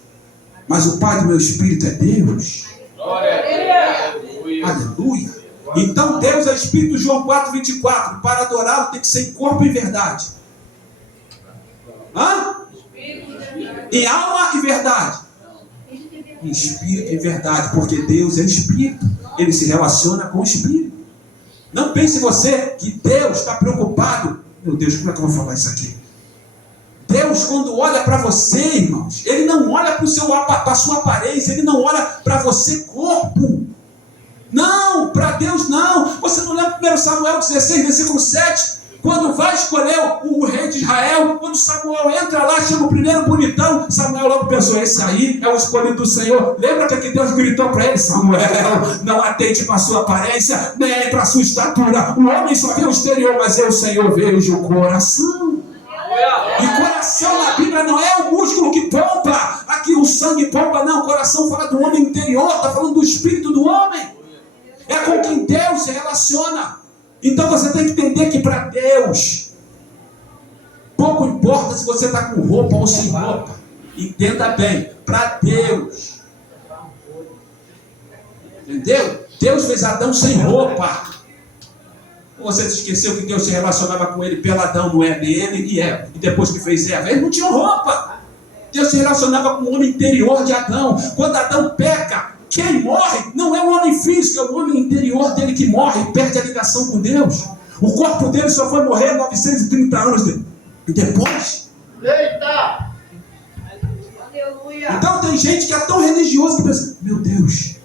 Mas o pai do meu espírito é Deus. Aleluia. Então Deus é espírito, João 4:24. Para adorá-lo tem que ser em corpo e verdade. Em alma e verdade. Em espírito e verdade, porque Deus é espírito. Ele se relaciona com o espírito. Não pense você que Deus está preocupado. Meu Deus, como é que eu vou falar isso aqui? Deus, quando olha para você, irmãos, ele não olha para a sua aparência, ele não olha para você corpo. Não, para Deus não. Você não lembra 1 Samuel 16, versículo 7? Quando vai escolher o rei de Israel, quando Samuel entra lá, chama o primeiro bonitão, Samuel logo pensou, esse aí é o escolhido do Senhor. Lembra que Deus gritou para ele, Samuel, não atente para a sua aparência, nem para a sua estatura. O homem só vê o exterior, mas eu, o Senhor, vejo o coração. E coração na Bíblia não é o músculo que pompa, aqui o sangue pompa, não. O coração fala do homem interior, está falando do espírito do homem. É com quem Deus se relaciona. Então você tem que entender que para Deus, pouco importa se você está com roupa ou sem roupa. Entenda bem, para Deus. Entendeu? Deus fez Adão sem roupa. Você se esqueceu que Deus se relacionava com ele peladão, não é dele e Eva. E depois que fez Eva, ele não tinha roupa. Deus se relacionava com o homem interior de Adão. Quando Adão peca, quem morre não é o homem físico, é o homem interior dele que morre e perde a ligação com Deus. O corpo dele só foi morrer 930 anos depois. Eita! Então tem gente que é tão religioso que pensa, meu Deus,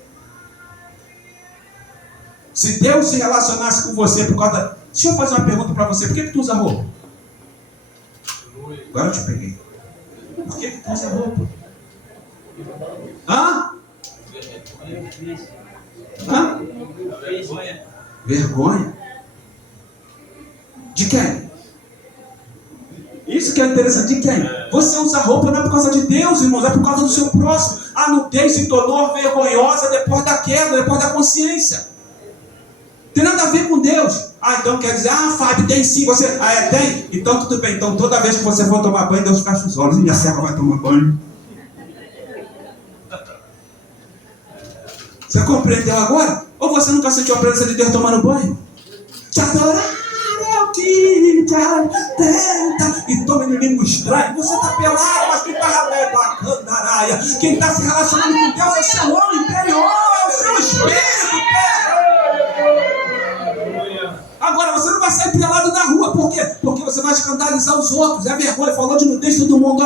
se Deus se relacionasse com você por causa Deixa eu fazer uma pergunta para você. Por que tu usa roupa? Agora eu te peguei. Por que tu usa roupa? Hã? Hã? Vergonha. De quem? Isso que é interessante. De quem? Você usa roupa não é por causa de Deus, irmãos, é por causa do seu próximo. A nudez se tornou vergonhosa depois da queda, depois da consciência. Tem nada a ver com Deus. Então quer dizer, Fábio, tem sim, você. Tem? Então tudo bem. Então toda vez que você for tomar banho, Deus fecha os olhos. Minha serva vai tomar banho. Você compreendeu agora? Ou você nunca sentiu a presença de Deus tomando banho? Te adorar é o que te atenta. E toma em língua estranha. Você está pelado, mas quem está bacandaraia. Quem está se relacionando com Deus é o seu homem interior, é o seu espírito. Agora você não vai sair pelado na rua. Por quê? Porque você vai escandalizar os outros. É vergonha. Falou de nudez, todo mundo,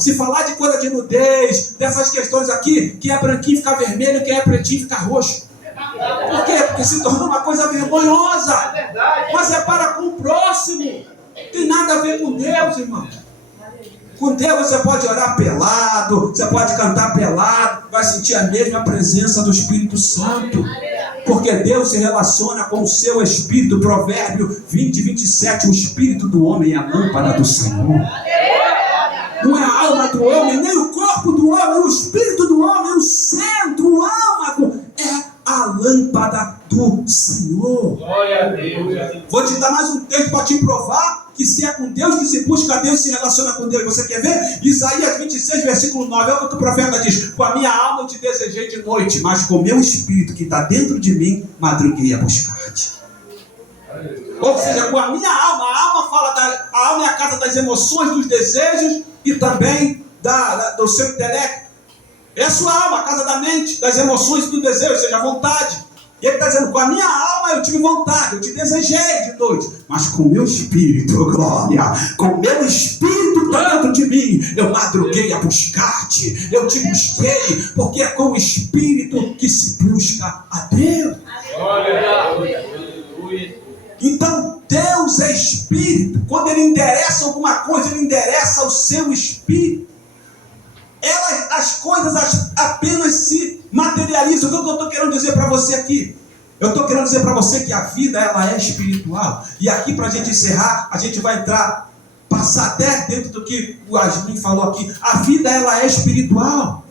se falar de coisa de nudez, dessas questões aqui, quem é branquinho fica vermelho, quem é pretinho fica roxo. Por quê? Porque se tornou uma coisa vergonhosa. Mas é para com o próximo. Não tem nada a ver com Deus, irmão. Com Deus você pode orar pelado, você pode cantar pelado, vai sentir a mesma presença do Espírito Santo. Porque Deus se relaciona com o seu espírito. Provérbio 20, 27. O espírito do homem é a lâmpada do Senhor. Não é a alma do homem, nem o corpo do homem. O espírito do homem, o centro, o âmago, é a lâmpada do Senhor. Glória a Deus. Vou te dar mais um texto para te provar que se é com Deus que se busca Deus, se relaciona com Deus. Você quer ver? Isaías 26, versículo 9. Olha o que o profeta diz: com a minha alma eu te desejei de noite, mas com o meu espírito que está dentro de mim, madruguei a buscar-te. Ou seja, com a minha alma, a alma fala a alma é a casa das emoções, dos desejos e também do seu intelecto. É a sua alma, a casa da mente, das emoções e do desejo, ou seja, a vontade. E ele está dizendo, com a minha alma eu tive vontade, eu te desejei de noite, mas com o meu espírito, glória, com o meu espírito que está dentro de mim, eu madruguei a buscar-te, eu te busquei, porque é com o espírito que se busca a Deus. Então Deus é espírito. Quando ele endereça alguma coisa, ele endereça o seu espírito. As coisas apenas se materializam. O que eu estou querendo dizer para você aqui? Eu estou querendo dizer para você que a vida ela é espiritual. E aqui, para a gente encerrar, a gente vai passar até dentro do que o Asmin falou aqui. A vida ela é espiritual.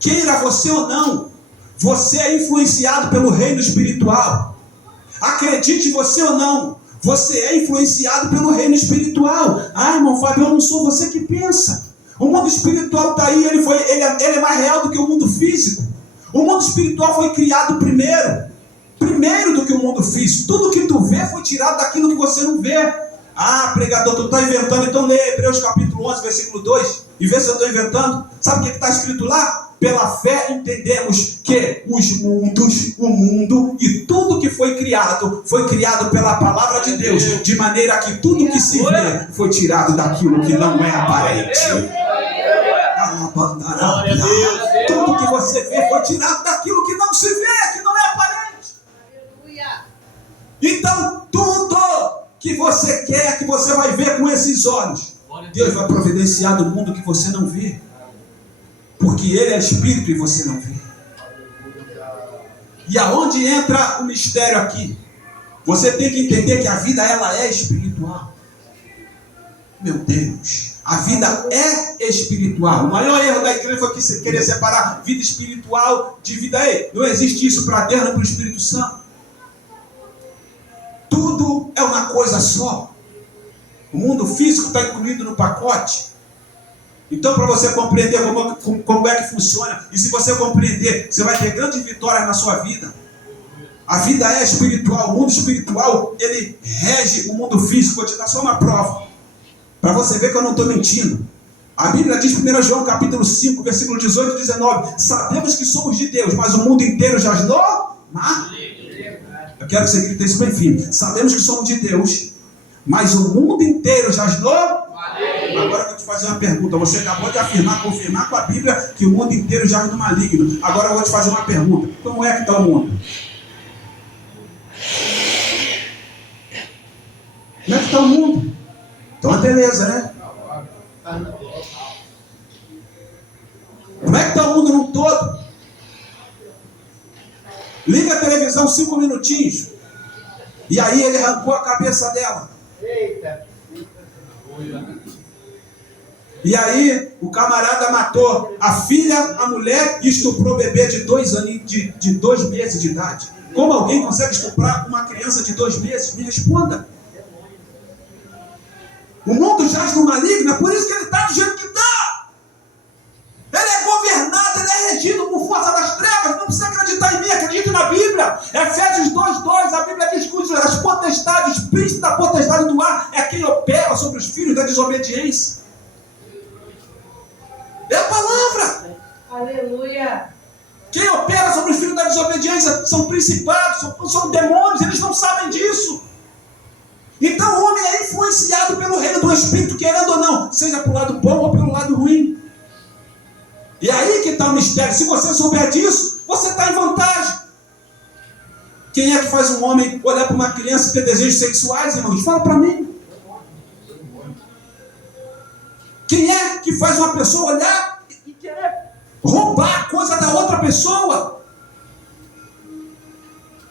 Queira você ou não, você é influenciado pelo reino espiritual. Acredite você ou não, você é influenciado pelo reino espiritual. Irmão Fábio, eu não sou você que pensa. O mundo espiritual está aí, ele é mais real do que o mundo físico. O mundo espiritual foi criado primeiro do que o mundo físico. Tudo que tu vê foi tirado daquilo que você não vê. Pregador, tu está inventando, então lê Hebreus capítulo 11, versículo 2, e vê se eu estou inventando. Sabe o que está escrito lá? Pela fé entendemos que o mundo e tudo que foi criado pela palavra de Deus, de maneira que tudo que se vê foi tirado daquilo que não é aparente. Tudo que você vê foi tirado daquilo que não se vê, que não é aparente. Então tudo que você quer, que você vai ver com esses olhos, Deus vai providenciar do mundo que você não vê. Porque Ele é espírito e você não vê. E aonde entra o mistério aqui? Você tem que entender que a vida ela é espiritual. Meu Deus, a vida é espiritual. O maior erro da igreja foi querer separar vida espiritual de vida. Não existe isso para Deus, nem para o Espírito Santo. Tudo é uma coisa só. O mundo físico está incluído no pacote. Então, para você compreender como é que funciona, e se você compreender, você vai ter grandes vitórias na sua vida. A vida é espiritual. O mundo espiritual, ele rege o mundo físico. Vou te dar só uma prova, para você ver que eu não estou mentindo. A Bíblia diz, 1 João capítulo 5, versículo 18 e 19, sabemos que somos de Deus, mas o mundo inteiro jaz no mar. Eu quero que você grite isso bem firme. Sabemos que somos de Deus, mas o mundo inteiro jaz no mar. Agora eu vou te fazer uma pergunta. Você acabou de confirmar com a Bíblia que o mundo inteiro jaz no maligno. Agora eu vou te fazer uma pergunta. Como é que está o mundo? Como é que está o mundo? Então é beleza, né? Como é que está o mundo no todo? Liga a televisão 5 minutinhos. E aí ele arrancou a cabeça dela. Eita. E aí o camarada matou a filha, a mulher e estuprou o bebê de 2 anos, de 2 meses de idade. Como alguém consegue estuprar uma criança de 2 meses? Me responda. O mundo jaz no maligno, é por isso que ele está do jeito que está. Ele é governado, ele é regido por força das trevas. Não precisa acreditar em mim, acredite na Bíblia. Efésios 2:2, a Bíblia diz que as potestades, os príncipes da potestade do ar é quem opera sobre os filhos da desobediência. É a palavra. Aleluia. Quem opera sobre os filhos da desobediência são principados, são demônios, eles não sabem disso. Então o homem é influenciado pelo reino do Espírito, querendo ou não, seja pelo lado bom ou pelo lado ruim. E aí que está o mistério. Se você souber disso, você está em vantagem. Quem é que faz um homem olhar para uma criança e ter desejos sexuais, irmãos? Fala para mim. Quem é que faz uma pessoa olhar e querer roubar a coisa da outra pessoa?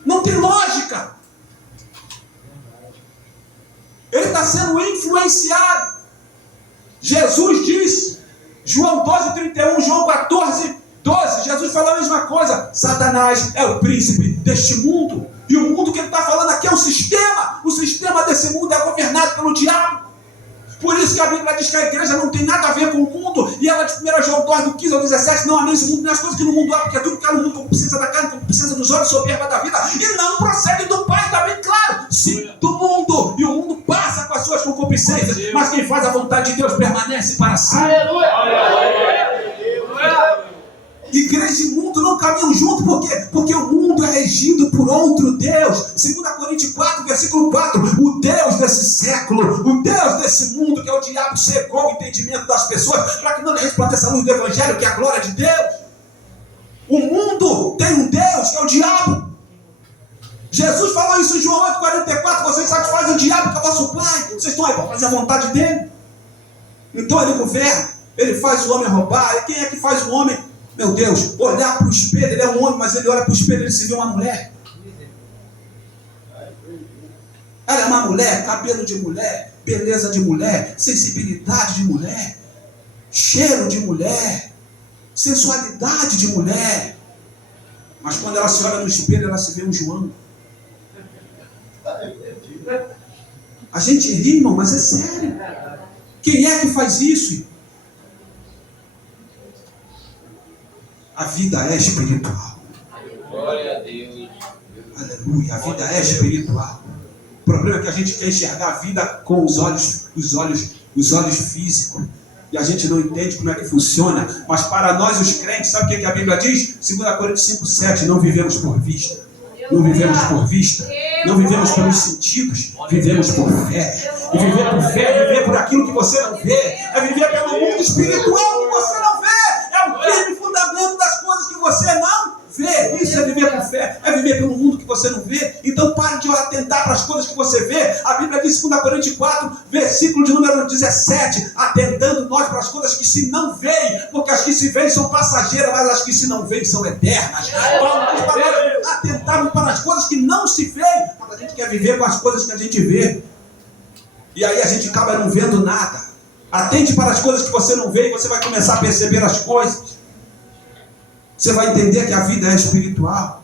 Não tem lógica. Ele está sendo influenciado. Jesus disse, João 12:31, João 14:12, Jesus falou a mesma coisa. Satanás é o príncipe deste mundo. E o mundo que ele está falando aqui é um sistema. O sistema desse mundo é governado pelo diabo. Por isso que a Bíblia diz que a igreja não tem nada a ver com o mundo. E ela de 1 João 2:15-17, não amém esse mundo, nem as coisas que no mundo há, porque tudo que há no mundo precisa da carne, precisa dos olhos, soberba da vida, e não procede do Pai, está bem claro. Sim, do mundo. E o mundo passa com as suas concupiscências, mas quem faz a vontade de Deus permanece para sempre. Aleluia. Igreja e mundo não caminham junto, por quê? Porque o mundo é regido por outro Deus. 2 Coríntios 4:4, o Deus desse século, o Deus desse mundo, que é o diabo, cegou o entendimento das pessoas, para que não lhe resplandeça a luz do Evangelho, que é a glória de Deus. O mundo tem um Deus, que é o diabo. Jesus falou isso em João 8:44, vocês satisfazem o diabo, que é o vosso pai. Vocês estão aí para fazer a vontade dele. Então ele governa, ele faz o homem roubar. E quem é que faz o homem? Meu Deus, olhar para o espelho, ele é um homem, mas ele olha para o espelho e ele se vê uma mulher. Ela é uma mulher, cabelo de mulher, beleza de mulher, sensibilidade de mulher, cheiro de mulher, sensualidade de mulher. Mas quando ela se olha no espelho, ela se vê um João. A gente ri, irmão, mas é sério. Quem é que faz isso? A vida é espiritual. Glória a Deus. Aleluia, a vida é espiritual. O problema é que a gente quer enxergar a vida com os olhos físicos. E a gente não entende como é que funciona. Mas para nós os crentes, sabe o que a Bíblia diz? 2 Coríntios 5:7, não vivemos por vista. Não vivemos por vista. Não vivemos pelos sentidos. Vivemos por fé. E viver por fé é viver por aquilo que você não vê. É viver pelo mundo espiritual que você não vê. É o firme fundamento das coisas que você não vê. Isso é viver por fé. É viver pelo mundo que você não vê. Então pare de atentar para as coisas que você vê. A Bíblia diz em 2 Coríntios 4, versículo de número 17, atentando nós para as coisas que se não veem, porque as que se veem são passageiras, mas as que se não veem são eternas. Paulo diz para nós atentarmos para as coisas que não se veem, mas a gente quer viver com as coisas que a gente vê. E aí a gente acaba não vendo nada. Atente para as coisas que você não vê e você vai começar a perceber as coisas. Você vai entender que a vida é espiritual.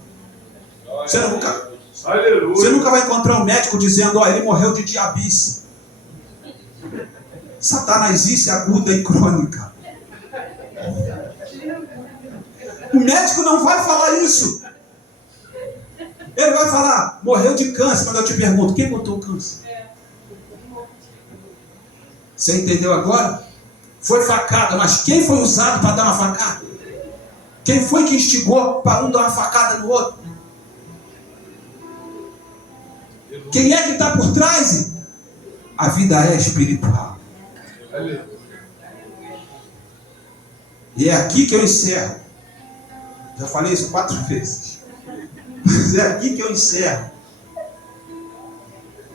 Você nunca vai encontrar um médico dizendo, ele morreu de diabetes. Satanasice aguda e crônica. O médico não vai falar isso. Ele vai falar, morreu de câncer. Quando eu te pergunto, quem botou o câncer? Você entendeu agora? Foi facada, mas quem foi usado para dar uma facada? Quem foi que instigou para um dar uma facada no outro? Quem é que está por trás? A vida é espiritual. E é aqui que eu encerro. Já falei isso 4 vezes. Mas é aqui que eu encerro.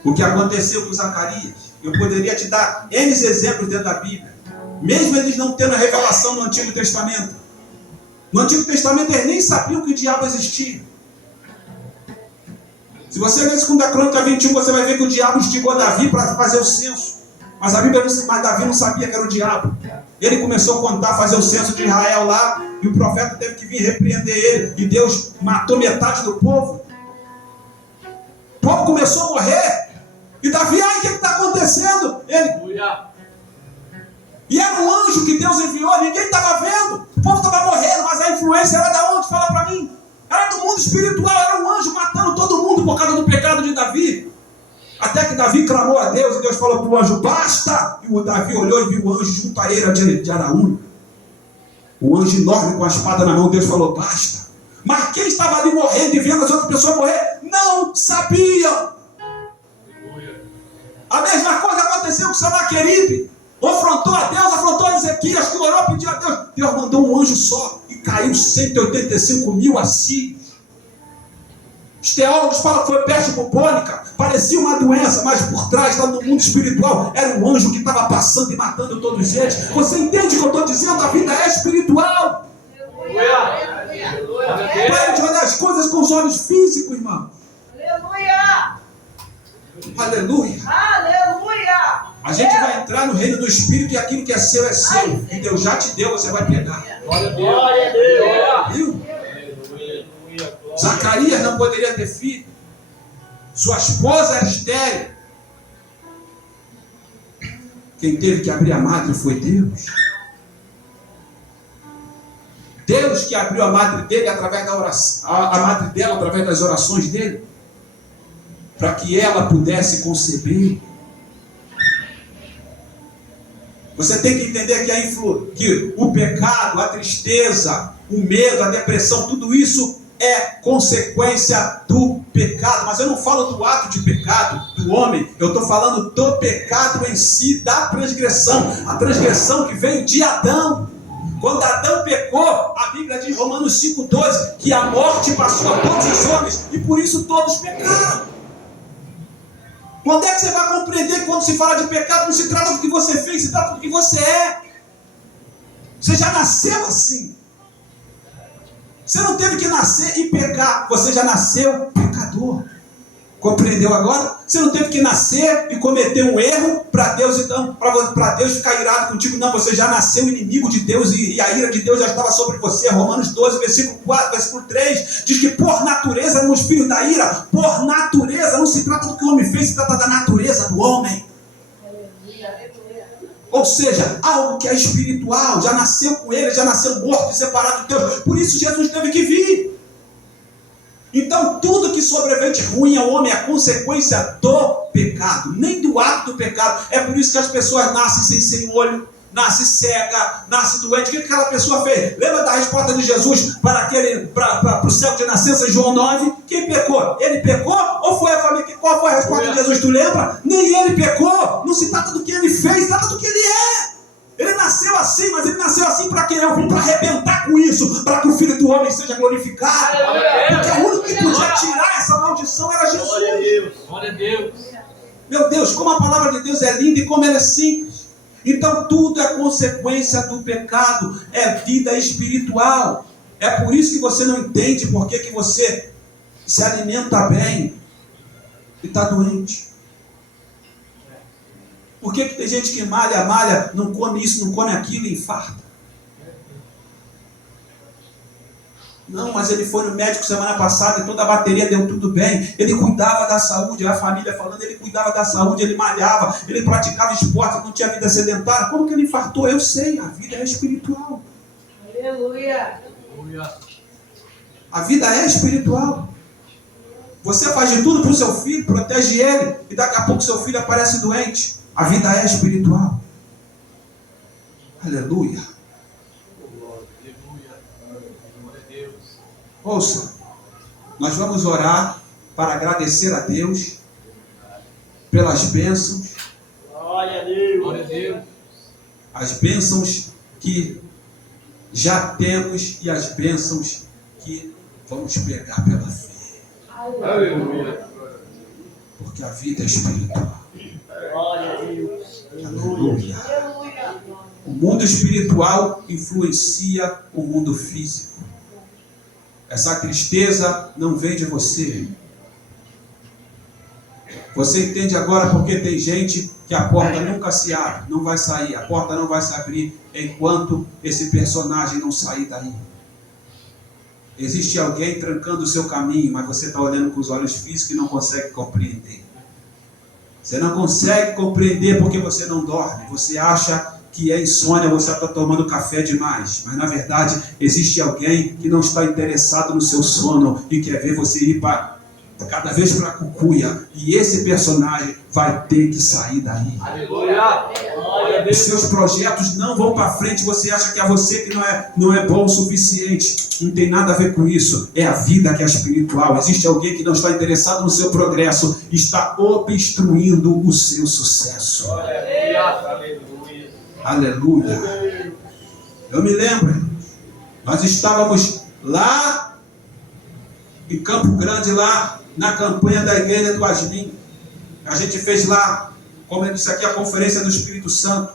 O que aconteceu com Zacarias? Eu poderia te dar N exemplos dentro da Bíblia. Mesmo eles não tendo a revelação no Antigo Testamento. No Antigo Testamento eles nem sabiam que o diabo existia. Se você ler 2 Crônica 21, você vai ver que o diabo instigou Davi para fazer o censo. Mas a Bíblia não, mas Davi não sabia que era o diabo. Ele começou a contar, fazer o censo de Israel lá, e o profeta teve que vir repreender ele. E Deus matou metade do povo. O povo começou a morrer. E Davi, ai, o que está acontecendo? Ele... E era um anjo que Deus enviou, ninguém estava vendo. O povo estava morrendo, mas a influência era da onde? Fala para mim. Era do mundo espiritual, era um anjo matando todo mundo por causa do pecado de Davi. Até que Davi clamou a Deus e Deus falou para o anjo, basta! E o Davi olhou e viu o anjo junto à eira de Araúna. O anjo enorme com a espada na mão, Deus falou, basta. Mas quem estava ali morrendo e vendo as outras pessoas morrer, não sabiam. A mesma coisa aconteceu com Senaqueribe. Afrontou a Deus, afrontou a Ezequias, que orou, pediu a Deus. Deus mandou um anjo só e caiu 185 mil assírios. Os teólogos falam que foi peste bubônica, parecia uma doença, mas por trás, lá no mundo espiritual, era um anjo que estava passando e matando todos eles. Você entende o que eu estou dizendo? A vida é espiritual. Pare de olhar as coisas com os olhos físicos, irmão. Aleluia! Aleluia! Aleluia! A gente vai entrar no reino do Espírito e aquilo que é seu é seu. E Deus já te deu, você vai pegar. Glória a Deus. Glória a Deus. Viu? Zacarias não poderia ter filho. Sua esposa era estéril. Quem teve que abrir a madre foi Deus. Deus que abriu a madre dele através da oração, a madre dela através das orações dele, para que ela pudesse conceber. Você tem que entender que o pecado, a tristeza, o medo, a depressão, tudo isso é consequência do pecado. Mas eu não falo do ato de pecado do homem, eu estou falando do pecado em si, da transgressão. A transgressão que veio de Adão. Quando Adão pecou, a Bíblia diz, Romanos 5,12, que a morte passou a todos os homens e por isso todos pecaram. Quando é que você vai compreender que quando se fala de pecado não se trata do que você fez, se trata do que você é? Você já nasceu assim. Você não teve que nascer e pecar, você já nasceu pecador. Compreendeu agora? Você não teve que nascer e cometer um erro para Deus, então, para Deus ficar irado contigo. Não, você já nasceu inimigo de Deus e a ira de Deus já estava sobre você. Romanos 12, versículo 4, versículo 3, diz que por natureza, no espírito da ira, por natureza, não se trata do que o homem fez, se trata da natureza do homem. Ou seja, algo que é espiritual, já nasceu com ele, já nasceu morto e separado de Deus. Por isso Jesus teve que vir. Então tudo que sobrevém de ruim ao homem é a consequência do pecado, nem do ato do pecado. É por isso que as pessoas nascem sem olho, nascem cega, nascem doente. O que aquela pessoa fez? Lembra da resposta de Jesus para o céu de nascença, João 9? Quem pecou? Ele pecou ou foi a família? Qual foi a resposta de Jesus? Tu lembra? Nem ele pecou. Não se trata do que ele fez, trata do que ele é. Ele nasceu assim, mas ele nasceu assim para quê? Eu vim para arrebentar com isso, para que o Filho do Homem seja glorificado. Porque o único que podia tirar essa maldição era Jesus. Glória a Deus. Glória a Deus. Meu Deus, como a palavra de Deus é linda e como ela é simples. Então tudo é consequência do pecado, é vida espiritual. É por isso que você não entende por que você se alimenta bem e está doente. Por que tem gente que malha, não come isso, não come aquilo e infarta? Não, mas ele foi no médico semana passada e toda a bateria deu tudo bem. Ele cuidava da saúde, a família falando, ele cuidava da saúde, ele malhava, ele praticava esporte, não tinha vida sedentária. Como que ele infartou? Eu sei, a vida é espiritual. Aleluia! A vida é espiritual. Você faz de tudo para o seu filho, protege ele, e daqui a pouco seu filho aparece doente. A vida é espiritual. Aleluia. Ouça, nós vamos orar para agradecer a Deus pelas bênçãos. Glória a Deus. Glória a Deus. As bênçãos que já temos e as bênçãos que vamos pegar pela fé. Aleluia. Porque a vida é espiritual. Glória a Deus. Aleluia. Aleluia. O mundo espiritual influencia o mundo físico. Essa tristeza não vem de você. Você entende agora porque tem gente que a porta nunca se abre, não vai sair, a porta não vai se abrir enquanto esse personagem não sair daí. Existe alguém trancando o seu caminho, mas você está olhando com os olhos físicos e não consegue compreender. Você não consegue compreender porque você não dorme. Você acha que é insônia, você está tomando café demais. Mas na verdade existe alguém que não está interessado no seu sono e quer ver você ir cada vez para a cucuia. E esse personagem vai ter que sair daí. Aleluia. Glória a Os Deus. seus projetos não vão para frente. Você acha que é você que não é bom o suficiente. Não tem nada a ver com isso. É a vida que é espiritual. Existe alguém que não está interessado no seu progresso, está obstruindo o seu sucesso. Glória a Deus. Aleluia. Aleluia. Eu me lembro, nós estávamos lá em Campo Grande, lá na campanha da igreja do Asmin. A gente fez lá, como eu disse aqui, a conferência do Espírito Santo.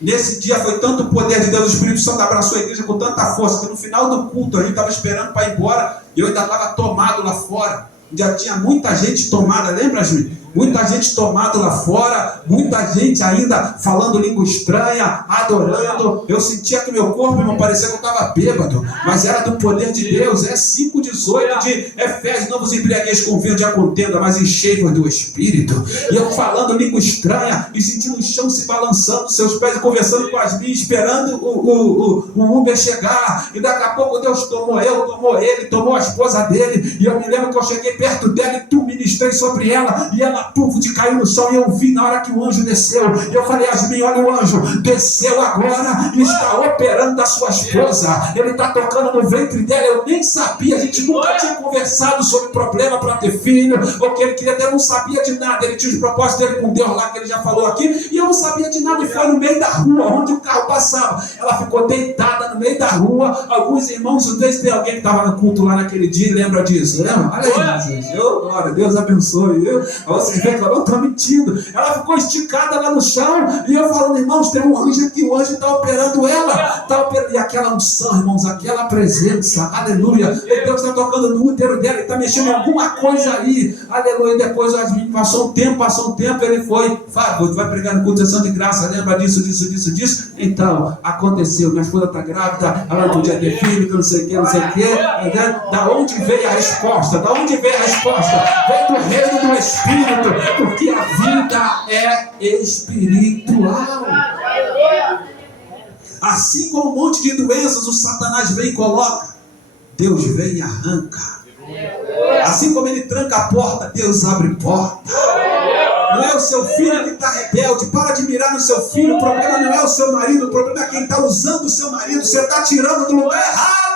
Nesse dia foi tanto o poder de Deus, o Espírito Santo abraçou a igreja com tanta força, que no final do culto a gente estava esperando para ir embora, e eu ainda estava tomado lá fora. Já tinha muita gente tomada, lembra, Asmin? Muita gente tomada lá fora, muita gente ainda falando língua estranha, adorando. Eu sentia que meu corpo, irmão, parecia que eu estava bêbado, mas era do poder de Deus. É 5,18 de Efésios: não vos embriagueis com vinho de a contenda, mas enchei-vos do Espírito. E eu falando língua estranha e sentindo o chão se balançando, seus pés, e conversando com as minhas, esperando o Uber chegar. E daqui a pouco Deus tomou eu, tomou ele, tomou a esposa dele. E eu me lembro que eu cheguei perto dela e tu ministrei sobre ela, e ela de caiu no chão, e eu vi na hora que o anjo desceu. E eu falei: Asmin, olha, o anjo desceu agora e está operando da sua esposa. Ele está tocando no ventre dela. Eu nem sabia, a gente nunca tinha conversado sobre problema para ter filho, ou que ele queria ter, eu não sabia de nada. Ele tinha os propósitos dele com Deus lá, que ele já falou aqui, e eu não sabia de nada. E foi no meio da rua, onde o carro passava. Ela ficou deitada no meio da rua. Alguns irmãos, não sei se tem alguém que estava no culto lá naquele dia e lembra disso, lembra? Olha aí, gente. Glória, Deus abençoe. Vocês veem que eu não estou mentindo. Ela ficou esticada lá no chão, e eu falando: irmãos, tem um anjo aqui, o anjo está operando ela. E aquela unção, irmãos, aquela presença, aleluia. E Deus está tocando no útero dela, ele está mexendo em alguma coisa aí, aleluia. E depois passou um tempo, ele foi: Fábio, vai pregar no culto de ação de graça, lembra disso. Então, aconteceu, minha esposa está grávida, ela não podia ter filho, que não sei o que. Da onde veio a resposta? Veio do reino do Espírito, porque a vida é espiritual. Assim como um monte de doenças o Satanás vem e coloca, Deus vem e arranca. Assim como ele tranca a porta, Deus abre porta. Não é o seu filho que está rebelde, para de mirar no seu filho. O problema não é o seu marido, o problema é quem está usando o seu marido. Você está tirando do lugar errado.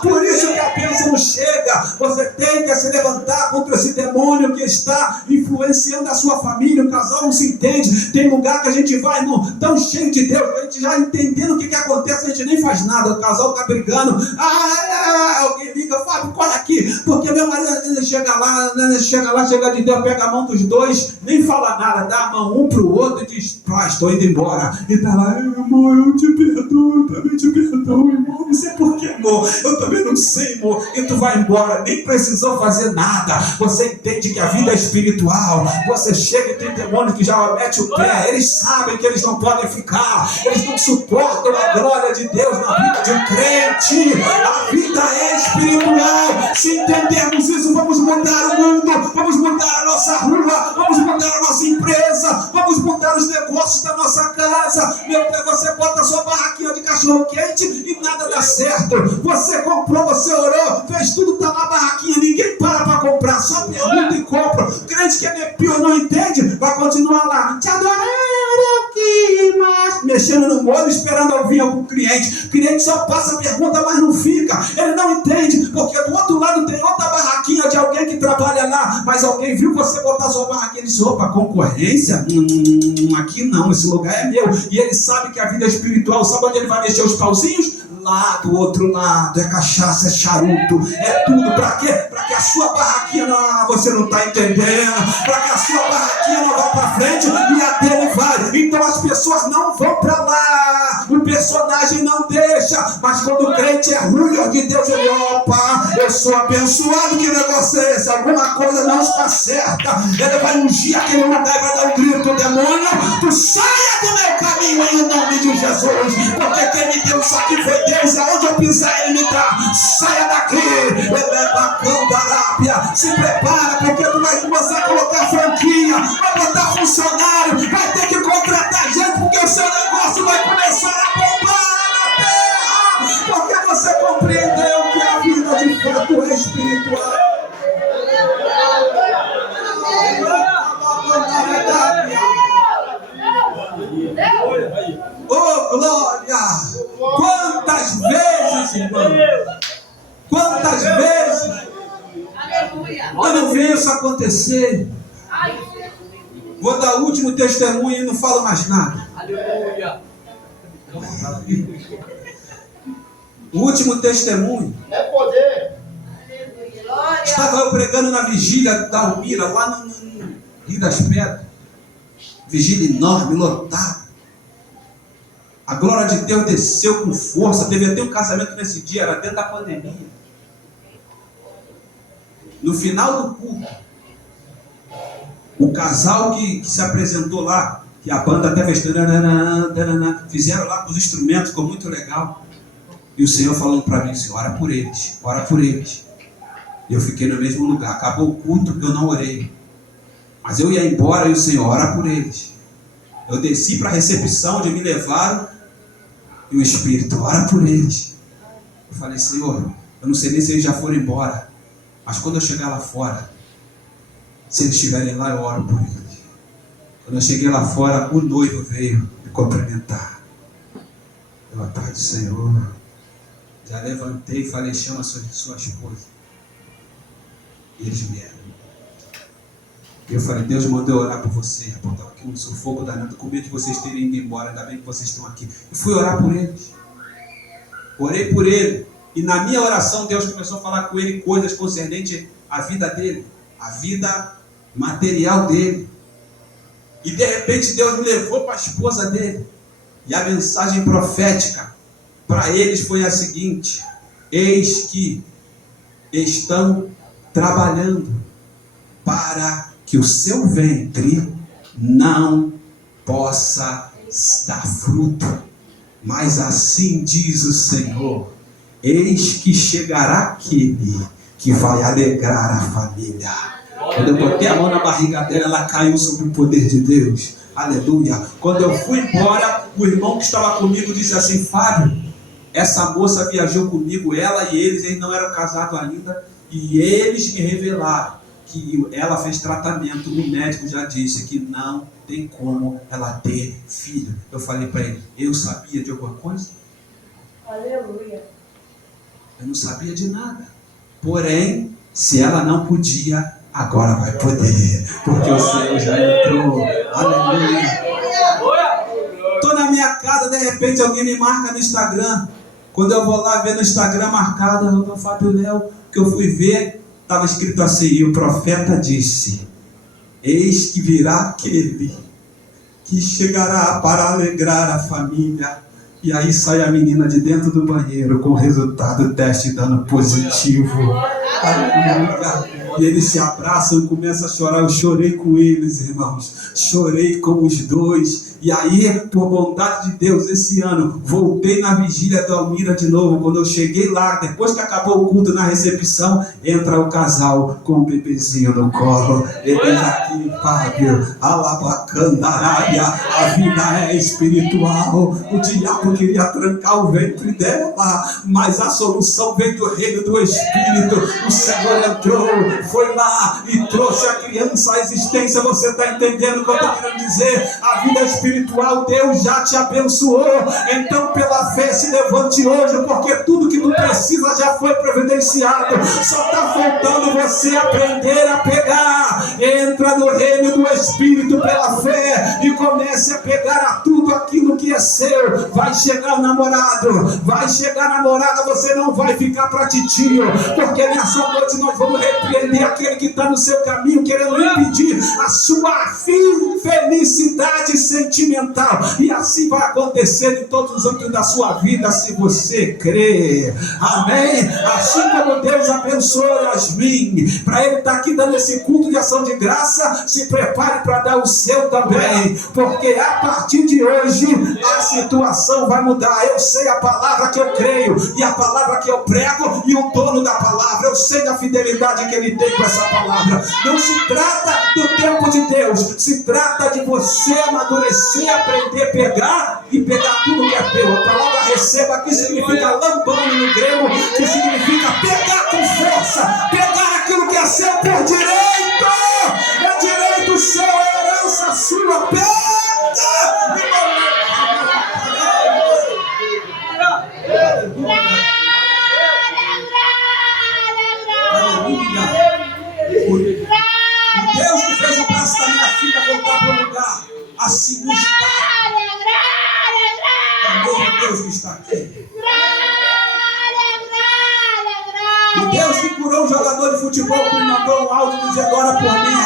Por isso que a bênção não chega. Você tem que se levantar contra esse demônio que está influenciando a sua família. O casal não se entende. Tem lugar que a gente vai, irmão, tão cheio de Deus, a gente já entendendo o que acontece, a gente nem faz nada. O casal está brigando. Alguém liga: Fábio, corre aqui, porque meu marido chega de Deus, pega a mão dos dois, nem fala nada, dá a mão um pro outro e diz: estou indo embora. E tá lá: amor, eu te perdoo, eu também te perdoo, irmão. Não sei porquê, amor, eu também não sei, amor. E tu vai embora, nem precisou fazer nada. Você entende que a vida é espiritual. Você chega e tem demônio que já mete o pé. Eles sabem que eles não podem ficar, eles não suportam a glória de Deus na vida de um crente. A vida é espiritual. Se entendermos isso, vamos mudar o mundo, vamos mudar a nossa rua, vamos mudar a nossa empresa, vamos mudar os negócios da nossa casa. Meu Deus, você bota a sua barraquinha de cachorro quente e nada dá certo. Você comprou, você orou, fez tudo, está na barraquinha, ninguém para comprar, só pergunta e compra. O crente que é pior, não entende, vai continuar lá: te adorar, eu que mais, mexendo no molho, esperando ouvir algum cliente. O cliente só passa a pergunta, mas não fica. Ele não entende, porque do outro lado tem outra barraquinha de alguém que trabalha lá, mas Mas alguém viu você botar sua barraquinha e disse: opa, concorrência? Aqui não, esse lugar é meu. E ele sabe que a vida é espiritual, sabe onde ele vai mexer os pauzinhos? Lá do outro lado, é cachaça, é charuto, é tudo. Para quê? Para que a sua barraquinha não, você não está entendendo, para que a sua barraquinha não vá para frente e a dele vai. Então as pessoas não vão para lá, o personagem não deixa, mas quando o crente é ruim de Deus, ele: opa, eu sou abençoado, que negócio é esse? Alguma coisa não está certa. Ele vai ungir aquele lugar e vai dar um grito: demônio, tu saia do meu caminho em nome de Jesus, porque quem me deu isso aqui foi Deus. Aonde eu pisar, ele me dá. Saia daqui. Eleva a candarábia. Se prepara, porque tu vai começar a colocar franquia, vai botar funcionário, vai ter que contratar gente, porque o seu negócio vai começar a bombar na terra, porque você compreendeu que a vida de fato é espiritual. Oh, glória! Quantas vezes, irmão? Quantas vezes eu não vi isso acontecer? Vou dar o último testemunho e não falo mais nada. O último testemunho. É poder. Estava eu pregando na vigília da Almira, lá no Rio das Pedras. Vigília enorme, lotada. A glória de Deus desceu com força. Teve até um casamento nesse dia, era dentro da pandemia. No final do culto, o casal que se apresentou lá, que a banda até fez, fizeram lá com os instrumentos, ficou muito legal. E o Senhor falando para mim: Senhor, ora por eles, ora por eles. E eu fiquei no mesmo lugar. Acabou o culto, eu não orei. Mas eu ia embora e o Senhor: ora por eles. Eu desci para a recepção onde me levaram. E o Espírito: ora por eles. Eu falei: Senhor, eu não sei nem se eles já foram embora, mas quando eu chegar lá fora, se eles estiverem lá, eu oro por eles. Quando eu cheguei lá fora, o noivo veio me cumprimentar. Boa tarde, Senhor. Já levantei e falei: chama sua esposa. E eles vieram. E eu falei: Deus mandou eu orar por você. Eu estava aqui no sufoco danado, com medo de vocês terem ido embora. Ainda bem que vocês estão aqui. E fui orar por eles. Orei por ele. E na minha oração, Deus começou a falar com ele coisas concernentes à vida dele, à vida material dele. E de repente Deus me levou para a esposa dele. E a mensagem profética para eles foi a seguinte: eis que estão trabalhando para que o seu ventre não possa dar fruto. Mas assim diz o Senhor: eis que chegará aquele que vai alegrar a família. Quando eu botei a mão na barriga dela, ela caiu sob o poder de Deus. Aleluia. Quando eu fui embora, o irmão que estava comigo disse assim: Fábio, essa moça viajou comigo, ela e eles não eram casados ainda, e eles me revelaram que ela fez tratamento. O médico já disse que não tem como ela ter filho. Eu falei para ele: eu sabia de alguma coisa? Aleluia. Eu não sabia de nada. Porém, se ela não podia, agora vai poder, porque o Senhor já entrou. Aleluia. Estou na minha casa, de repente alguém me marca no Instagram. Quando eu vou lá ver no Instagram marcado, o Fábio Léo, que eu fui ver, estava escrito assim: e o profeta disse: eis que virá aquele que chegará para alegrar a família. E aí sai a menina de dentro do banheiro com o resultado do teste dando positivo. Aleluia. E eles se abraçam e começam a chorar. Eu chorei com eles, irmãos. Chorei com os dois. E aí, por bondade de Deus, esse ano, voltei na vigília da Almira de novo. Quando eu cheguei lá, depois que acabou o culto na recepção, entra o casal com o bebezinho no colo. Ele diz aqui: Fábio, alabacandarábia, a vida é espiritual. O diabo queria trancar o ventre dela, mas a solução vem do reino do Espírito. o Senhor entrou, foi lá e trouxe a criança à existência. Você está entendendo o que eu estou querendo dizer? A vida espiritual, Deus já te abençoou. Então pela fé se levante hoje, porque tudo que tu precisa já foi providenciado. Só está faltando você aprender a pegar. Entra no reino do Espírito pela fé e comece a pegar a tudo aquilo que é seu. Vai chegar o namorado, vai chegar a namorada, você não vai ficar para titio, porque nessa noite nós vamos repreender aquele que está no seu caminho, querendo impedir a sua felicidade sentimental. E assim vai acontecer em todos os âmbitos da sua vida, se você crê. Amém? Assim como Deus abençoou Yasmin, para ele estar aqui dando esse culto de ação de graça, se prepare para dar o seu também, porque a partir de hoje a situação vai mudar. Eu sei a palavra que eu creio e a palavra que eu prego, e o dono da palavra, eu sei da fidelidade que ele tem com essa palavra. Não se trata do tempo de Deus, se trata de você amadurecer, aprender, pegar e pegar tudo que é teu. A palavra receba aqui significa lambano no grego, que significa pegar com força, pegar aquilo que é seu por direito. É direito seu, é herança sua. Pega! O Deus que fez o braço da minha filha voltar para o lugar, assim não está. É o mesmo Deus que está aqui. O Deus que curou um jogador de futebol que me mandou um áudio dizendo: ora por mim,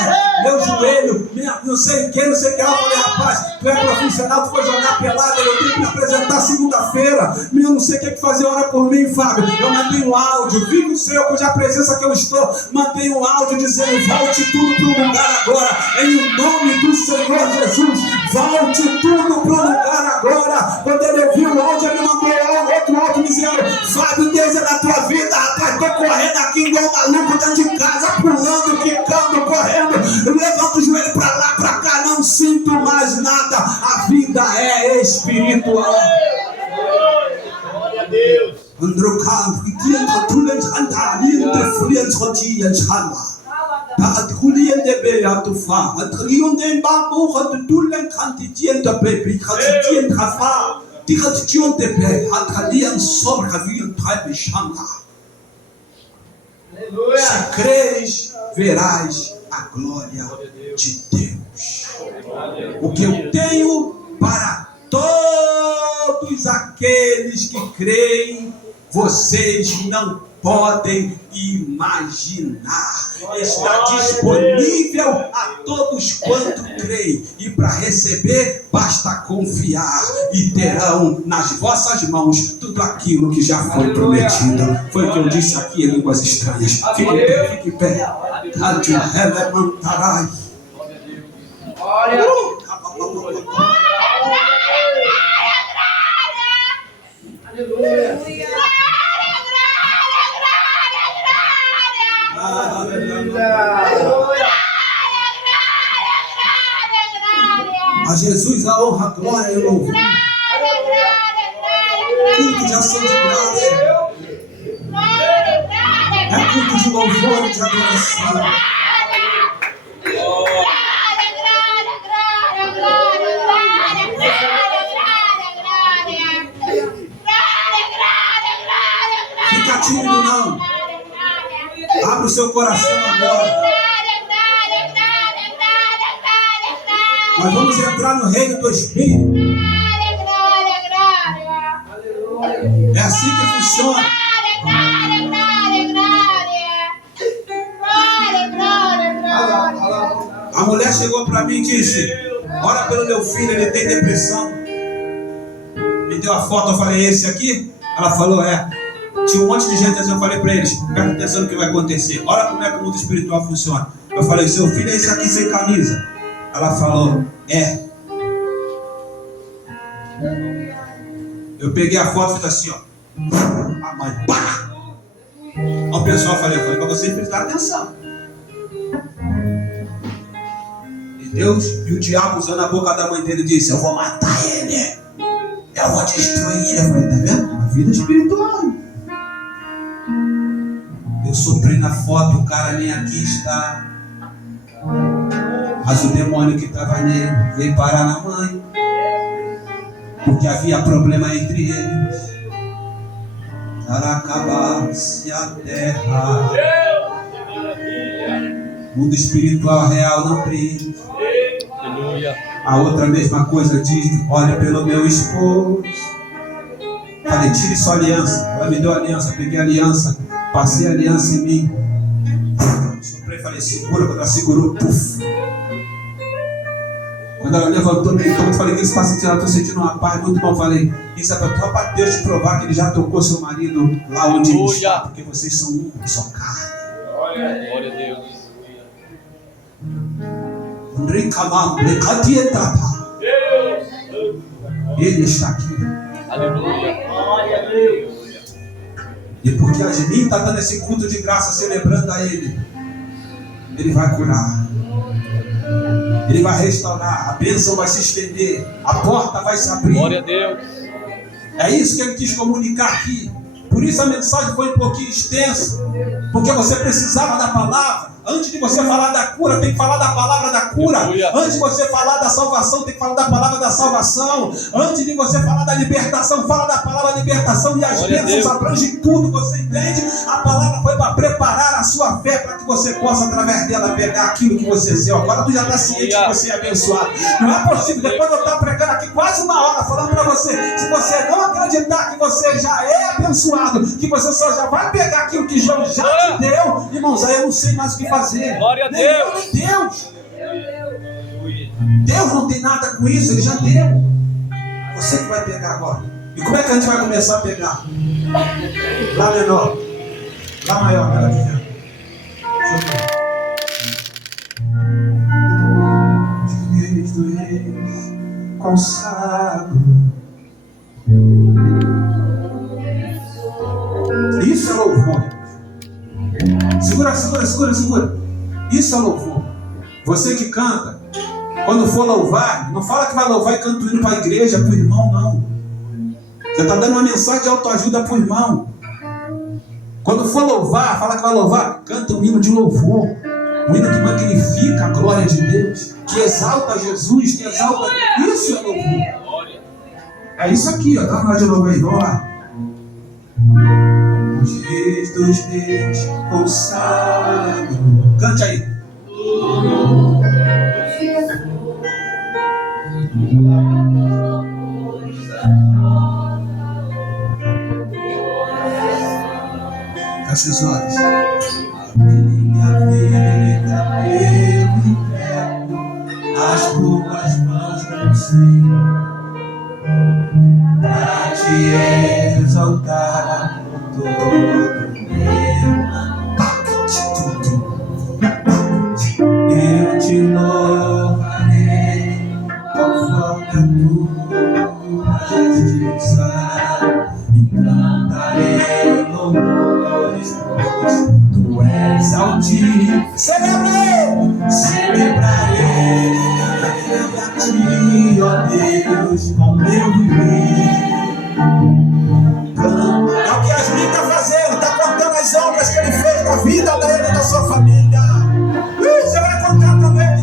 meu joelho, não sei o que. Eu falei: rapaz, tu é profissional, tu foi jogar pelada, eu tenho que me apresentar segunda-feira, eu não sei o que fazer, ora por mim, Fábio. Eu mandei um áudio, vi no Senhor, cuja presença que eu estou, mandei um áudio dizendo: volte tudo para o lugar agora, em nome do Senhor Jesus, volte tudo para o lugar agora. Quando ele ouviu o áudio, ele mandou outro áudio dizendo: Fábio, Deus é da tua vida, rapaz, estou correndo aqui igual maluco dentro de casa, pulando, quicando, correndo, levanta o joelho para lá, para cá, não sinto mais nada. A vida é espiritual. Glória a Deus. Se creres, verás a glória de Deus. O que eu tenho para todos aqueles que creem, vocês não podem imaginar. Está disponível a todos quanto creem, e para receber basta confiar, e terão nas vossas mãos tudo aquilo que já foi prometido. Foi o que eu disse aqui em línguas estranhas. Fique em pé, fique em pé. A Jesus a honra, a glória e o louvor. Culto de ação de graça. É culto de louvor e de adoração. Fica tímido não. Abre o seu coração agora. Nós vamos entrar no reino do Espírito. É assim que funciona. A mulher chegou para mim e disse: ora pelo meu filho, ele tem depressão. Me deu a foto, eu falei: esse aqui? Ela falou: é. Tinha um monte de gente assim, eu falei para eles: presta atenção no que vai acontecer. Olha como é que o mundo espiritual funciona. Eu falei: seu filho é esse aqui sem camisa? Ela falou: é. Eu peguei a foto e falei assim, ó. A mãe, pá! O pessoal, eu falei para vocês prestar atenção. E Deus e o diabo usando a boca da mãe dele disse: eu vou matar ele. Eu vou destruir ele. Eu falei: tá vendo? A vida espiritual. Eu sou na foto, o cara nem aqui está. Mas o demônio que estava nele veio parar na mãe, porque havia problema entre eles. Para acabar-se a terra, mundo espiritual real não brilha. A outra mesma coisa diz: olha pelo meu esposo. Falei, tire sua aliança. Ela me deu a aliança, peguei a aliança, passei a aliança em mim. Soprei e falei, segura. Quando ela segurou, puf. Quando ela levantou, deitou, eu falei, o que você está sentindo? Ela está sentindo uma paz muito bom. Falei, isso é para Deus te provar que ele já tocou seu marido lá onde ele está, porque vocês são um, só carne. Glória a Deus. Ele está aqui. Aleluia. Glória a Deus. E porque a Jasmine está dando esse culto de graça, celebrando a Ele, Ele vai curar, Ele vai restaurar, a bênção vai se estender, a porta vai se abrir. Glória a Deus. É isso que Ele quis comunicar aqui. Por isso a mensagem foi um pouquinho extensa, porque você precisava da palavra. Antes de você falar da cura, tem que falar da palavra da cura. Aleluia. Antes de você falar da salvação, tem que falar da palavra da salvação. Antes de você falar da libertação, fala da palavra libertação. E as Glória a bênçãos Deus. abrangem tudo, você entende? A palavra foi para preparar a sua fé, para que você possa, através dela, pegar aquilo que você deu. Agora tu já está ciente que você é abençoado. Não é possível, depois de eu estar pregando aqui quase uma hora, falando para você, se você não acreditar que você já é abençoado, que você só já vai pegar aquilo que Deus já te deu, irmãos, aí eu não sei mais o que fazer. Glória a Nem eu, Deus. nem Deus. Deus não tem nada com isso, Ele já deu. Você que vai pegar agora. E como é que a gente vai começar a pegar? Lá menor, lá maior, cara, aqui. Reis dos reis, consagro. Isso é louvor. Segura. Isso é louvor. Você que canta, quando for louvar, não fala que vai louvar e canta o hino para a igreja, para o irmão, não. Você está dando uma mensagem de autoajuda para o irmão. Quando for louvar, fala que vai louvar, canta um hino de louvor. Um hino que magnifica a glória de Deus, que exalta Jesus, que exalta. Isso é louvor. É isso aqui, ó. Dá uma de novo aí, vamos lá. Os reis dos reis consagro. Cante aí. Feche os olhos. Minha vida eu entrego nas tuas mãos, meu Senhor, para te exaltar por todo meu. Eu te louvarei conforme a tua justiça e cantarei louvores, pois tu és altíssimo. Celebrarei a ti, ó Deus, com meu viver. É o que Yasmin está fazendo, está contando as obras que ele fez na vida dele e da sua família. Você vai contar também.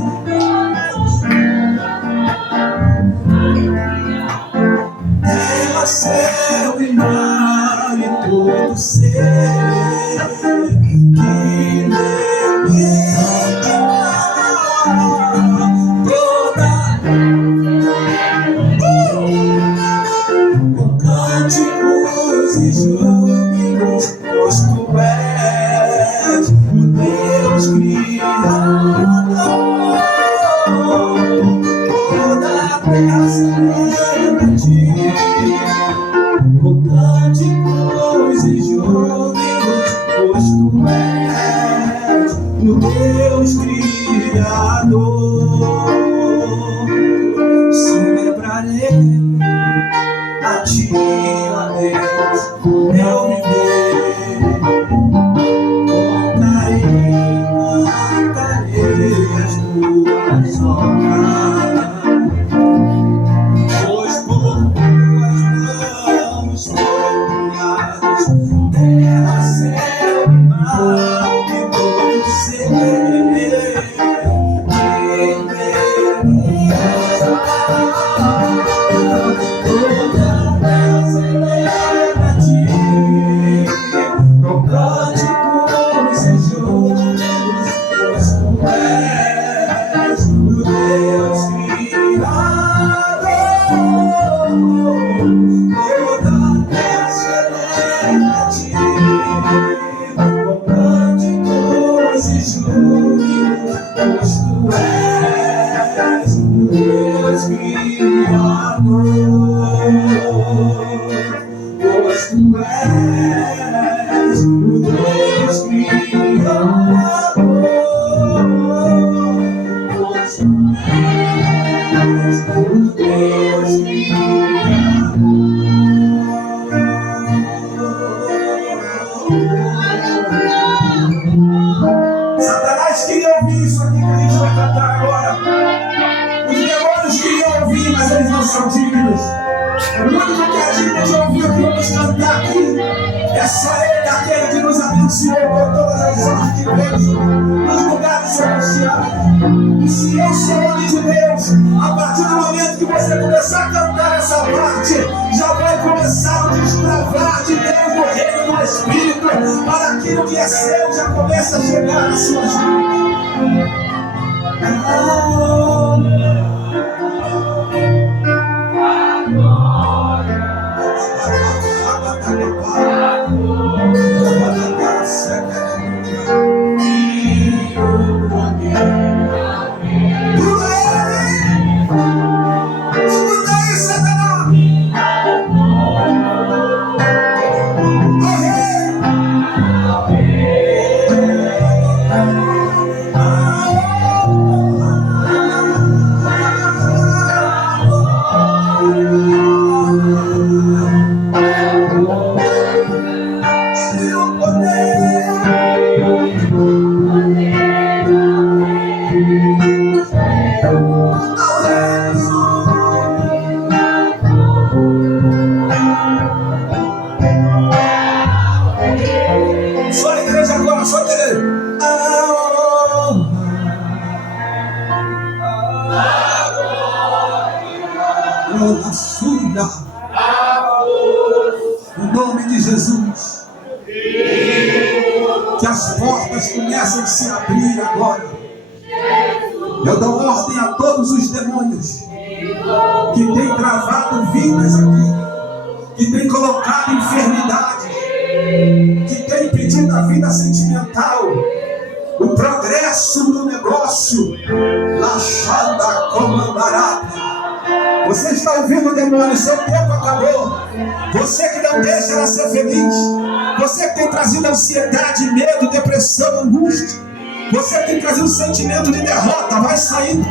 Terra, céu e mar e todo ser que toda com cânticos e júbilos, pois tu és o Deus Criador. Toda a terra celebra ti, com cânticos e júbilos, pois tu és o Deus Criador. Celebrarei a ti, ó Deus, meu viver. Contarei as tuas obras Deus Criador, pois tu és o Deus Criador, pois tu és o Deus Criador. Satanás queria ouvir isso aqui que a gente vai cantar agora. Os demônios queriam ouvir, mas eles não são dignos. O único que é digno de ouvir o que vamos cantar aqui é só Ele, aquele que nos abençoou com todas as sortes de bênção nos lugares celestiais. E se eu sou homem de Deus, a partir do momento que você começar a cantar essa parte, já vai começar a destravar de Deus no reino do Espírito, para aquilo que é seu já começa a chegar nas suas mãos. Só a igreja agora, só a igreja. No nome de Jesus, que as portas comecem a se abrir agora. Eu dou ordem a todos os demônios que têm travado vidas aqui, que têm colocado enfermidade, que têm impedido a vida sentimental, o progresso do negócio. Lachada comandará. Você está ouvindo, demônio? Seu tempo acabou. Você que não deixa ela ser feliz, você que tem trazido ansiedade, medo, depressão, angústia, você que tem trazido sentimento de derrota, vai saindo.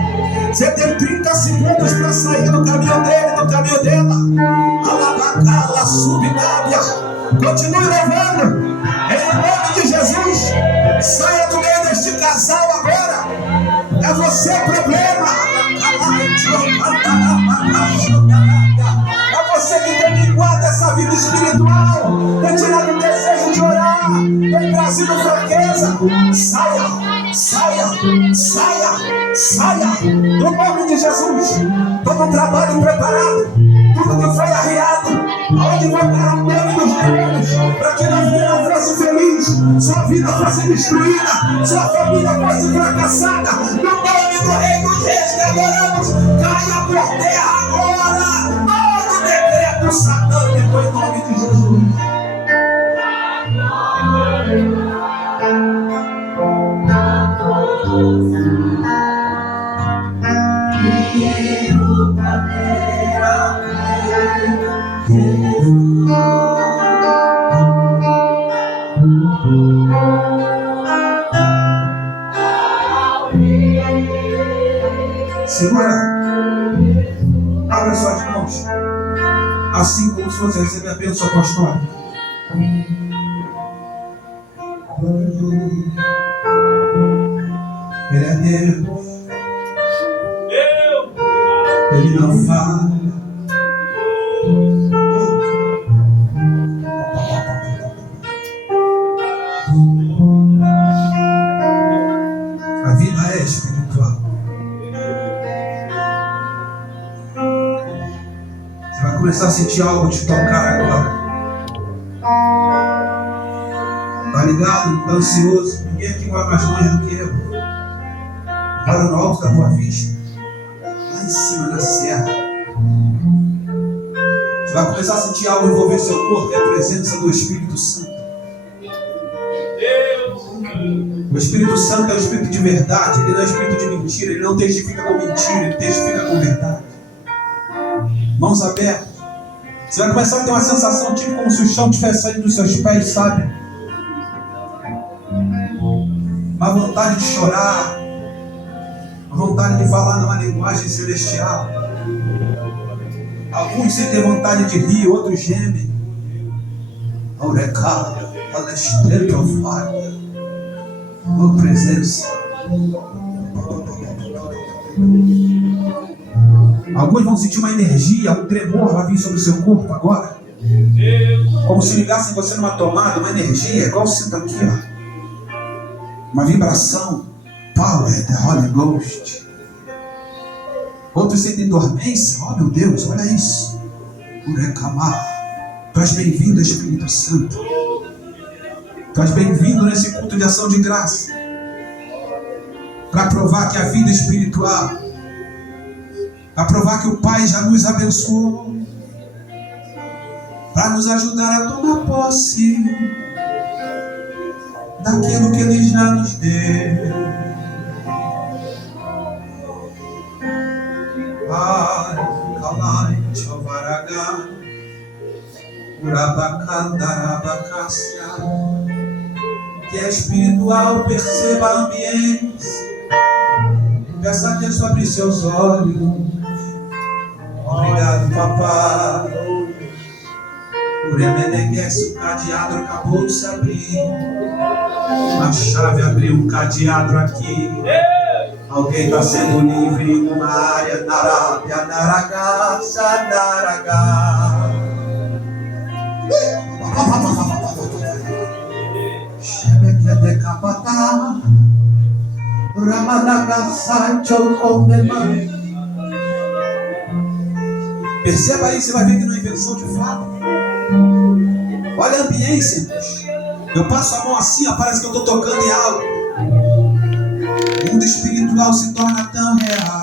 Você tem 30 segundos para sair do caminho dele, do caminho dela. Alabacala, subnábia. Continue levando. Em nome de Jesus, saia do meio deste casal agora. É você o problema. É você que tem minguado essa vida espiritual, tem tirado o desejo de orar, tem trazido fraqueza. Saia, saia, saia, saia. No nome de Jesus, todo trabalho preparado, tudo que foi arriado, onde voltaram o nome dos demônios, para que na vida não fosse feliz, sua vida fosse destruída, sua família fosse fracassada. No nome do Rei dos Reis que adoramos, caia por terra agora todo decreto satânico em nome de Jesus. Segura, abra suas mãos, assim como se você receber a bênção apostólica. Ele é Deus, Ele não falha. A vida é espiritual. Você vai começar a sentir algo te tocar agora. Tá ligado? Tá ansioso. Ninguém aqui vai mais longe do que eu. Para no alto da tua vista, lá em cima da serra. Você vai começar a sentir algo envolver seu corpo. É a presença do Espírito Santo. O Espírito Santo é o Espírito de verdade. Ele não é o Espírito de mentira. Ele não testifica com mentira, ele testifica com verdade. mãos abertas. Você vai começar a ter uma sensação tipo como se o chão tivesse saído dos seus pés, sabe? Uma vontade de chorar, uma vontade de falar numa linguagem celestial. Alguns sentem vontade de rir, outros gemem. Aurecada, Alexandre of Fire, oh presença. Alguns vão sentir uma energia, um tremor vai vir sobre o seu corpo agora. Como se ligassem você numa tomada, uma energia, igual você está aqui, ó. Uma vibração, power, the Holy Ghost. Outros sentem dormência, oh meu Deus, olha isso. Urecamar. Tu és bem-vindo, Espírito Santo. Tu és bem-vindo nesse culto de ação de graça. Para provar que a vida espiritual, para provar que o Pai já nos abençoou, para nos ajudar a tomar posse daquilo que Ele já nos deu. Ai, calai, chovaragá, urabacandarabacácia. Que é espiritual, perceba a ambiência. Peça a Deus para abrir seus olhos. Obrigado, papai. Por Emenegues, o cadeado acabou de se abrir. A chave abriu um cadeado aqui. Alguém está sendo livre numa área. Narabia, naragá, sanaragá. Shebekebekapata. Ramadaga, Sancho, Omema. Perceba aí, você vai ver que não é invenção de fato. Olha a ambiência. Eu passo a mão assim, ó, parece que eu estou tocando em algo. O mundo espiritual se torna tão real.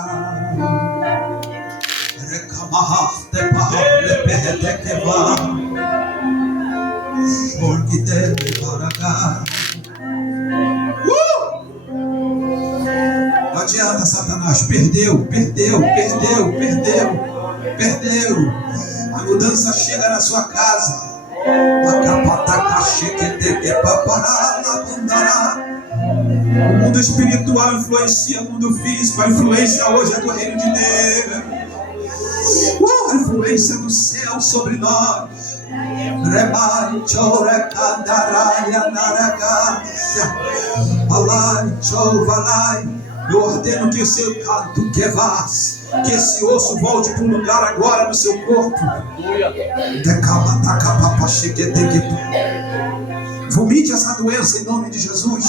Não adianta, Satanás. Perdeu. A mudança chega na sua casa. O mundo espiritual influencia o mundo físico. A influência hoje é do reino de Deus. A influência do céu sobre nós. Eu ordeno que o seu canto que esse osso volte para um lugar agora no seu corpo. Vomite essa doença em nome de Jesus.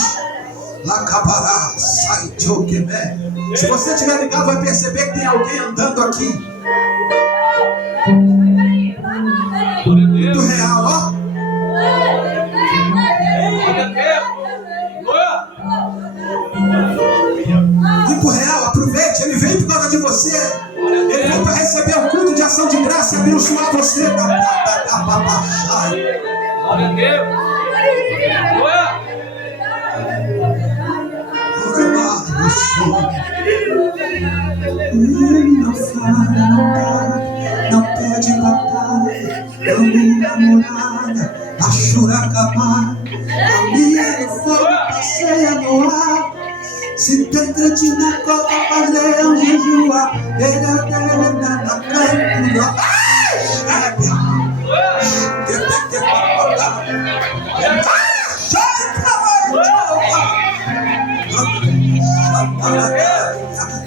Se você estiver ligado, vai perceber que tem alguém andando aqui. Muito real, ó. Muito real, aproveite, ele veio por causa de você. Ele veio para receber o culto de ação de graça e abençoar você. Glória a Deus. Não pede batalha, não namorada, a churacabá, caminha no fogo, passeia no ar. Se tem crente na copa, faz leão jejuar. Ele até na canto.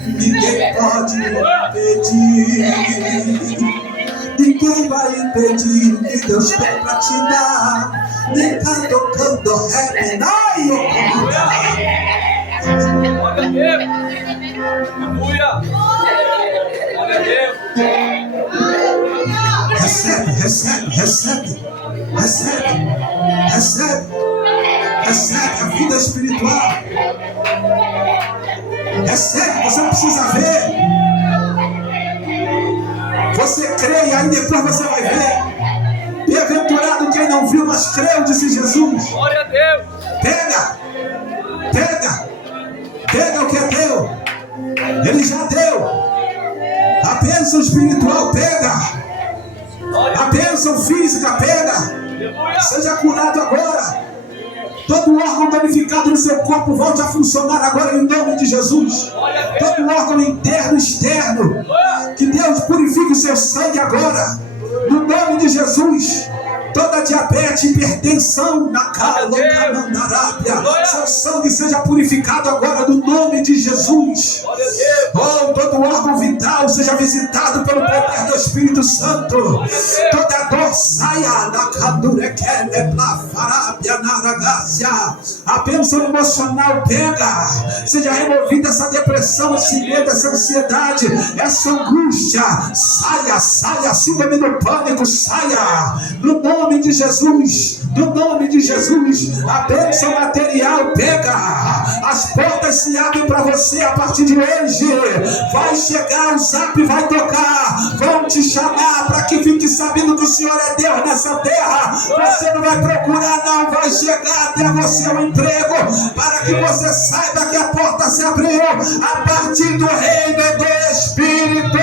Ninguém pode impedir. Ninguém vai impedir o que Deus tem pra te dar. Nem tá tocando rap, não. Glória a Deus. Aleluia. Glória a Deus. Recebe a vida espiritual. Recebe, você não precisa ver. Você crê e aí depois você vai ver. Bem-aventurado quem não viu, mas creu, disse Jesus. Glória a Deus. Pega o que é teu. Ele já deu. A bênção espiritual, pega. bênção física, pega. Seja curado agora. Todo órgão danificado no seu corpo volte a funcionar agora em nome de Jesus. Todo órgão interno e externo, que Deus purifique o seu sangue agora, no nome de Jesus. Toda diabetes, hipertensão na caloncamandarápia, seu sangue seja purificado agora no nome de Jesus. Oh, todo órgão vital seja visitado pelo poder do Espírito Santo. Toda dor saia da cadurequeleplafarápia naragácia. A bênção emocional pega. Seja removida essa depressão, esse medo, essa ansiedade, essa angústia. Saia, saia, síndrome do pânico, saia. No nome de Jesus, no nome de Jesus, a bênção material pega. As portas se abrem para você a partir de hoje. Vai chegar, o zap vai tocar, vão te chamar para que fique sabendo que o Senhor é Deus nessa terra. Você não vai procurar, não, vai chegar até você o emprego, para que você saiba que a porta se abriu a partir do reino do Espírito.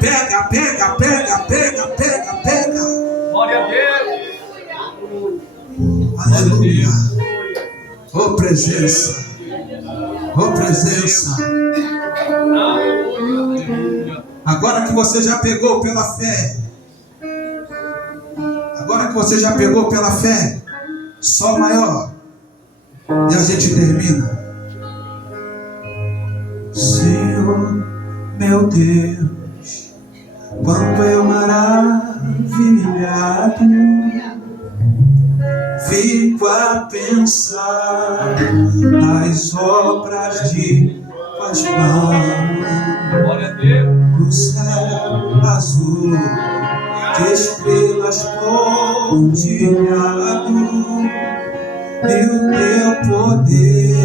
Pega, pega, pega, pega, pega, pega. Glória a Deus. Aleluia. Oh presença. Oh presença. Agora que você já pegou pela fé. Agora que você já pegou pela fé. Sol maior. E a gente termina. Senhor, meu Deus, quanto eu maravilhado fico a pensar nas obras de tuas mãos. Glória a Deus. No céu azul, de estrelas pontilhado, e o teu poder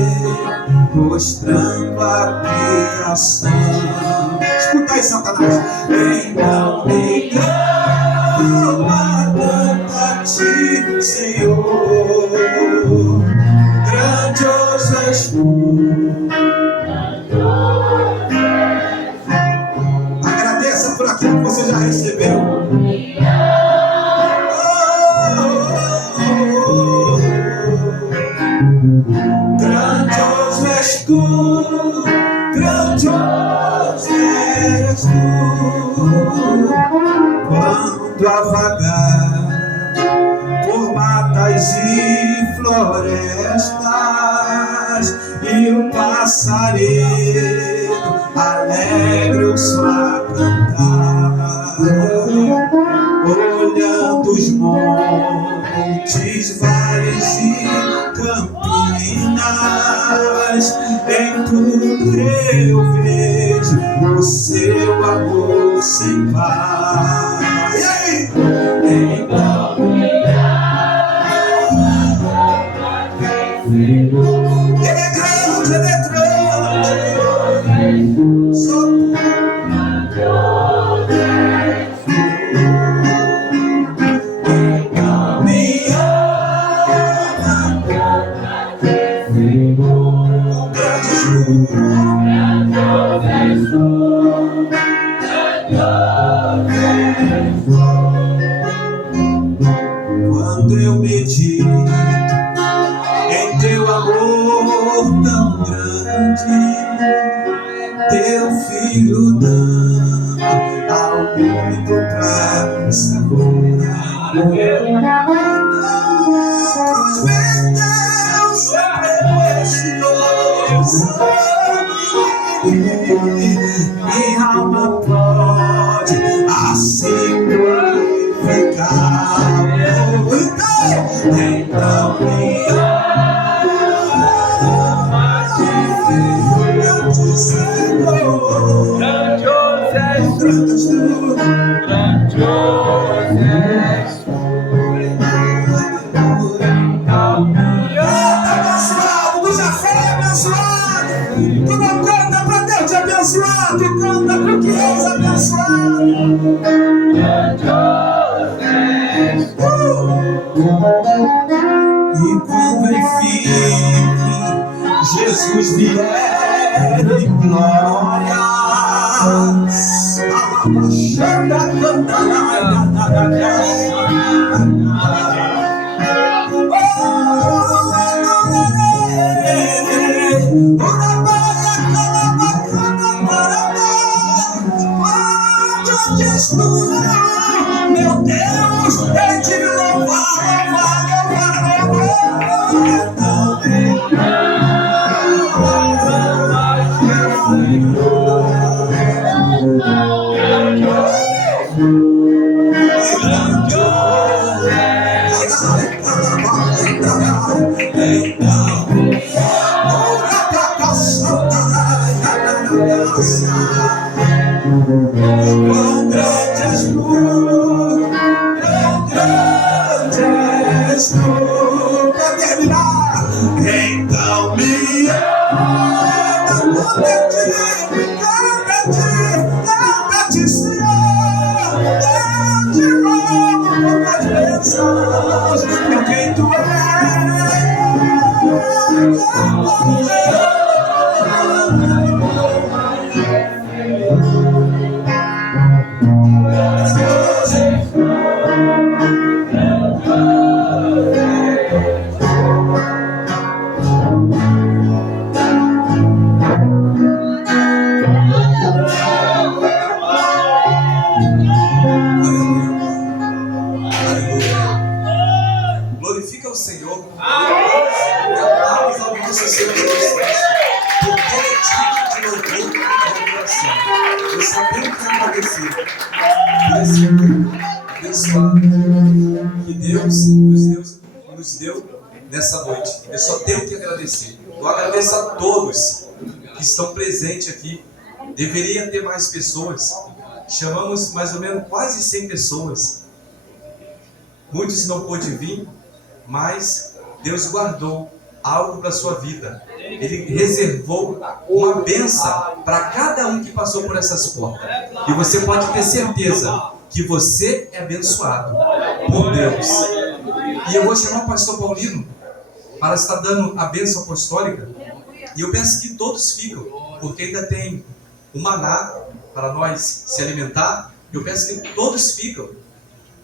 mostrando a criação. Escuta aí, Satanás. Então me engana tanto a ti, Senhor. Grandioso és tu. Agradeça por aquilo que você já recebeu. Grandioso és tu, grandioso és tu. Quando a vagar por matas e florestas, e o passaredo alegre o som a cantar, olhando os montes, vales e campinas, em tudo eu vejo o seu amor sem par. E aí? Então ele é grande, ele é grande. Só quando eu medito em teu amor tão grande, teu filho dando ao mundo pra saborear. Os meus preciosos, minha alma pode assim glorificar. Então me ama, grande Senhor. Grandioso és tu. Grandioso és tu. Abençoado, tu já foi abençoado. Tu não canta para Deus te abençoar, tu canta porque és abençoado. Grandioso és tu. E quando enfim Jesus vier em glória, Meu Deus, eu te louvar, quão grande és tu, quão grande és tu. Pra terminar, então me ama, canta-te, Senhor, eu te louvo por tuas bênçãos, por quem tu glorifica o Senhor. Aplausos ao nosso Senhor Jesus Cristo. Por todo tipo de louvor e adoração. Eu só tenho que agradecer por esse mundo abençoado que Deus nos deu nessa noite. Eu só tenho que agradecer. Eu agradeço a todos que estão presentes aqui. Deveria ter mais pessoas. Chamamos mais ou menos quase 100 pessoas. Muitos não pôde vir, mas Deus guardou algo para a sua vida. Ele reservou uma bênção para cada um que passou por essas portas. E você pode ter certeza que você é abençoado por Deus. E eu vou chamar o pastor Paulino para estar dando a bênção apostólica. E eu peço que todos ficam, porque ainda tem o maná para nós se alimentar. Eu peço que todos ficam.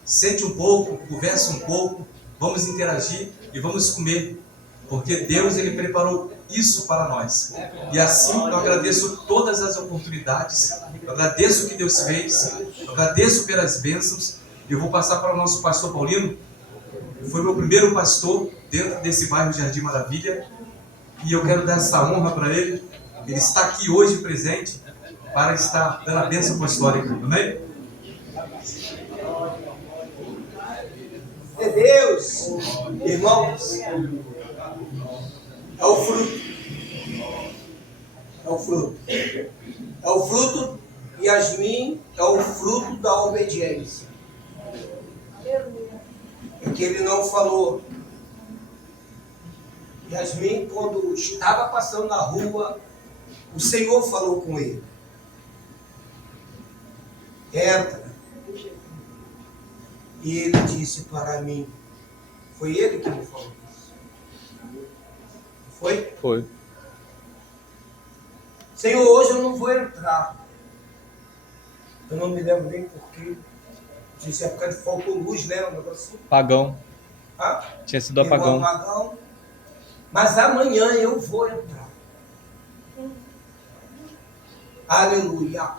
Sente um pouco, converse um pouco, vamos interagir e vamos comer, porque Deus ele preparou isso para nós. E assim eu agradeço todas as oportunidades, eu agradeço o que Deus fez, eu agradeço pelas bênçãos. Eu vou passar para o nosso pastor Paulino, foi meu primeiro pastor dentro desse bairro Jardim Maravilha, e eu quero dar essa honra para ele. Ele está aqui hoje presente para estar dando a bênção apostólica, amém? É Deus, irmãos, é o fruto, é o fruto, Yasmin é o fruto da obediência, é que ele não falou. Yasmin, quando estava passando na rua, o Senhor falou com ele, entra. E ele disse para mim, foi ele que me falou isso. Foi? Foi. Senhor, hoje eu não vou entrar. Eu não me lembro nem porquê. Disse época de faltou luz, né? Um negocinho. Pagão. Ah, Tinha sido apagão. apagão. Mas amanhã eu vou entrar. Aleluia.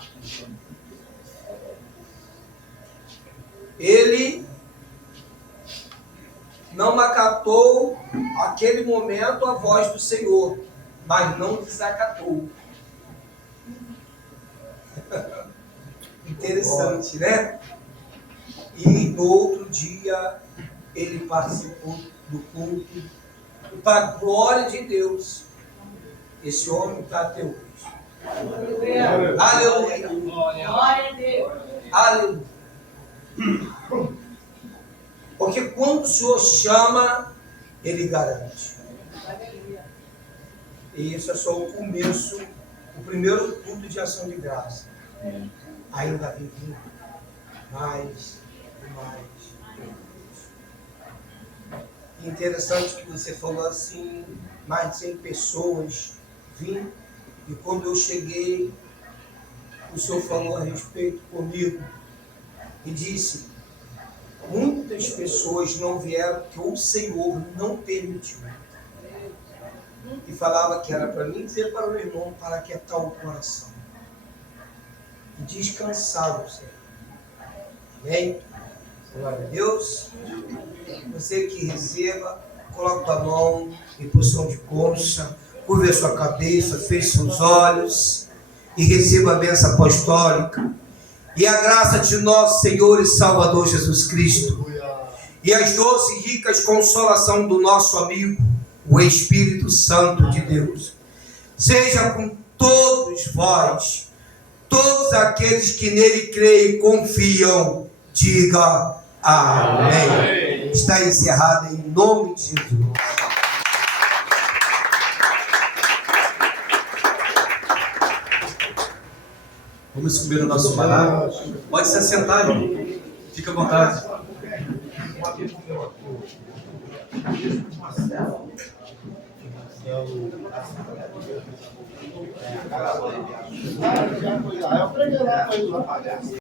Ele não acatou aquele momento a voz do Senhor, mas não desacatou. Interessante, né? E no outro dia ele participou do culto. E para a glória de Deus, esse homem está até hoje. Aleluia. Glória a Deus. Aleluia. Porque quando o Senhor chama, Ele garante. E isso é só o começo, o primeiro culto de ação de graça. Ainda vem vindo mais e mais. Interessante que você falou assim, mais de 100 pessoas vim, e quando eu cheguei, o Senhor falou a respeito comigo e disse, muitas pessoas não vieram porque o Senhor não permitiu. E falava que era para mim dizer para o irmão para aquietar o coração e descansar no Senhor. Amém? Glória a Deus. Você que receba, coloca a mão em posição de coxa, curva a sua cabeça, feche seus olhos e receba a bênção apostólica. E a graça de nosso Senhor e Salvador Jesus Cristo e as doces e ricas consolação do nosso amigo, o Espírito Santo de Deus, seja com todos vós, todos aqueles que nele creem e confiam, diga amém. Está encerrado em nome de Jesus. Vamos comer o nosso maná. Pode se assentar, irmão. Fica à vontade.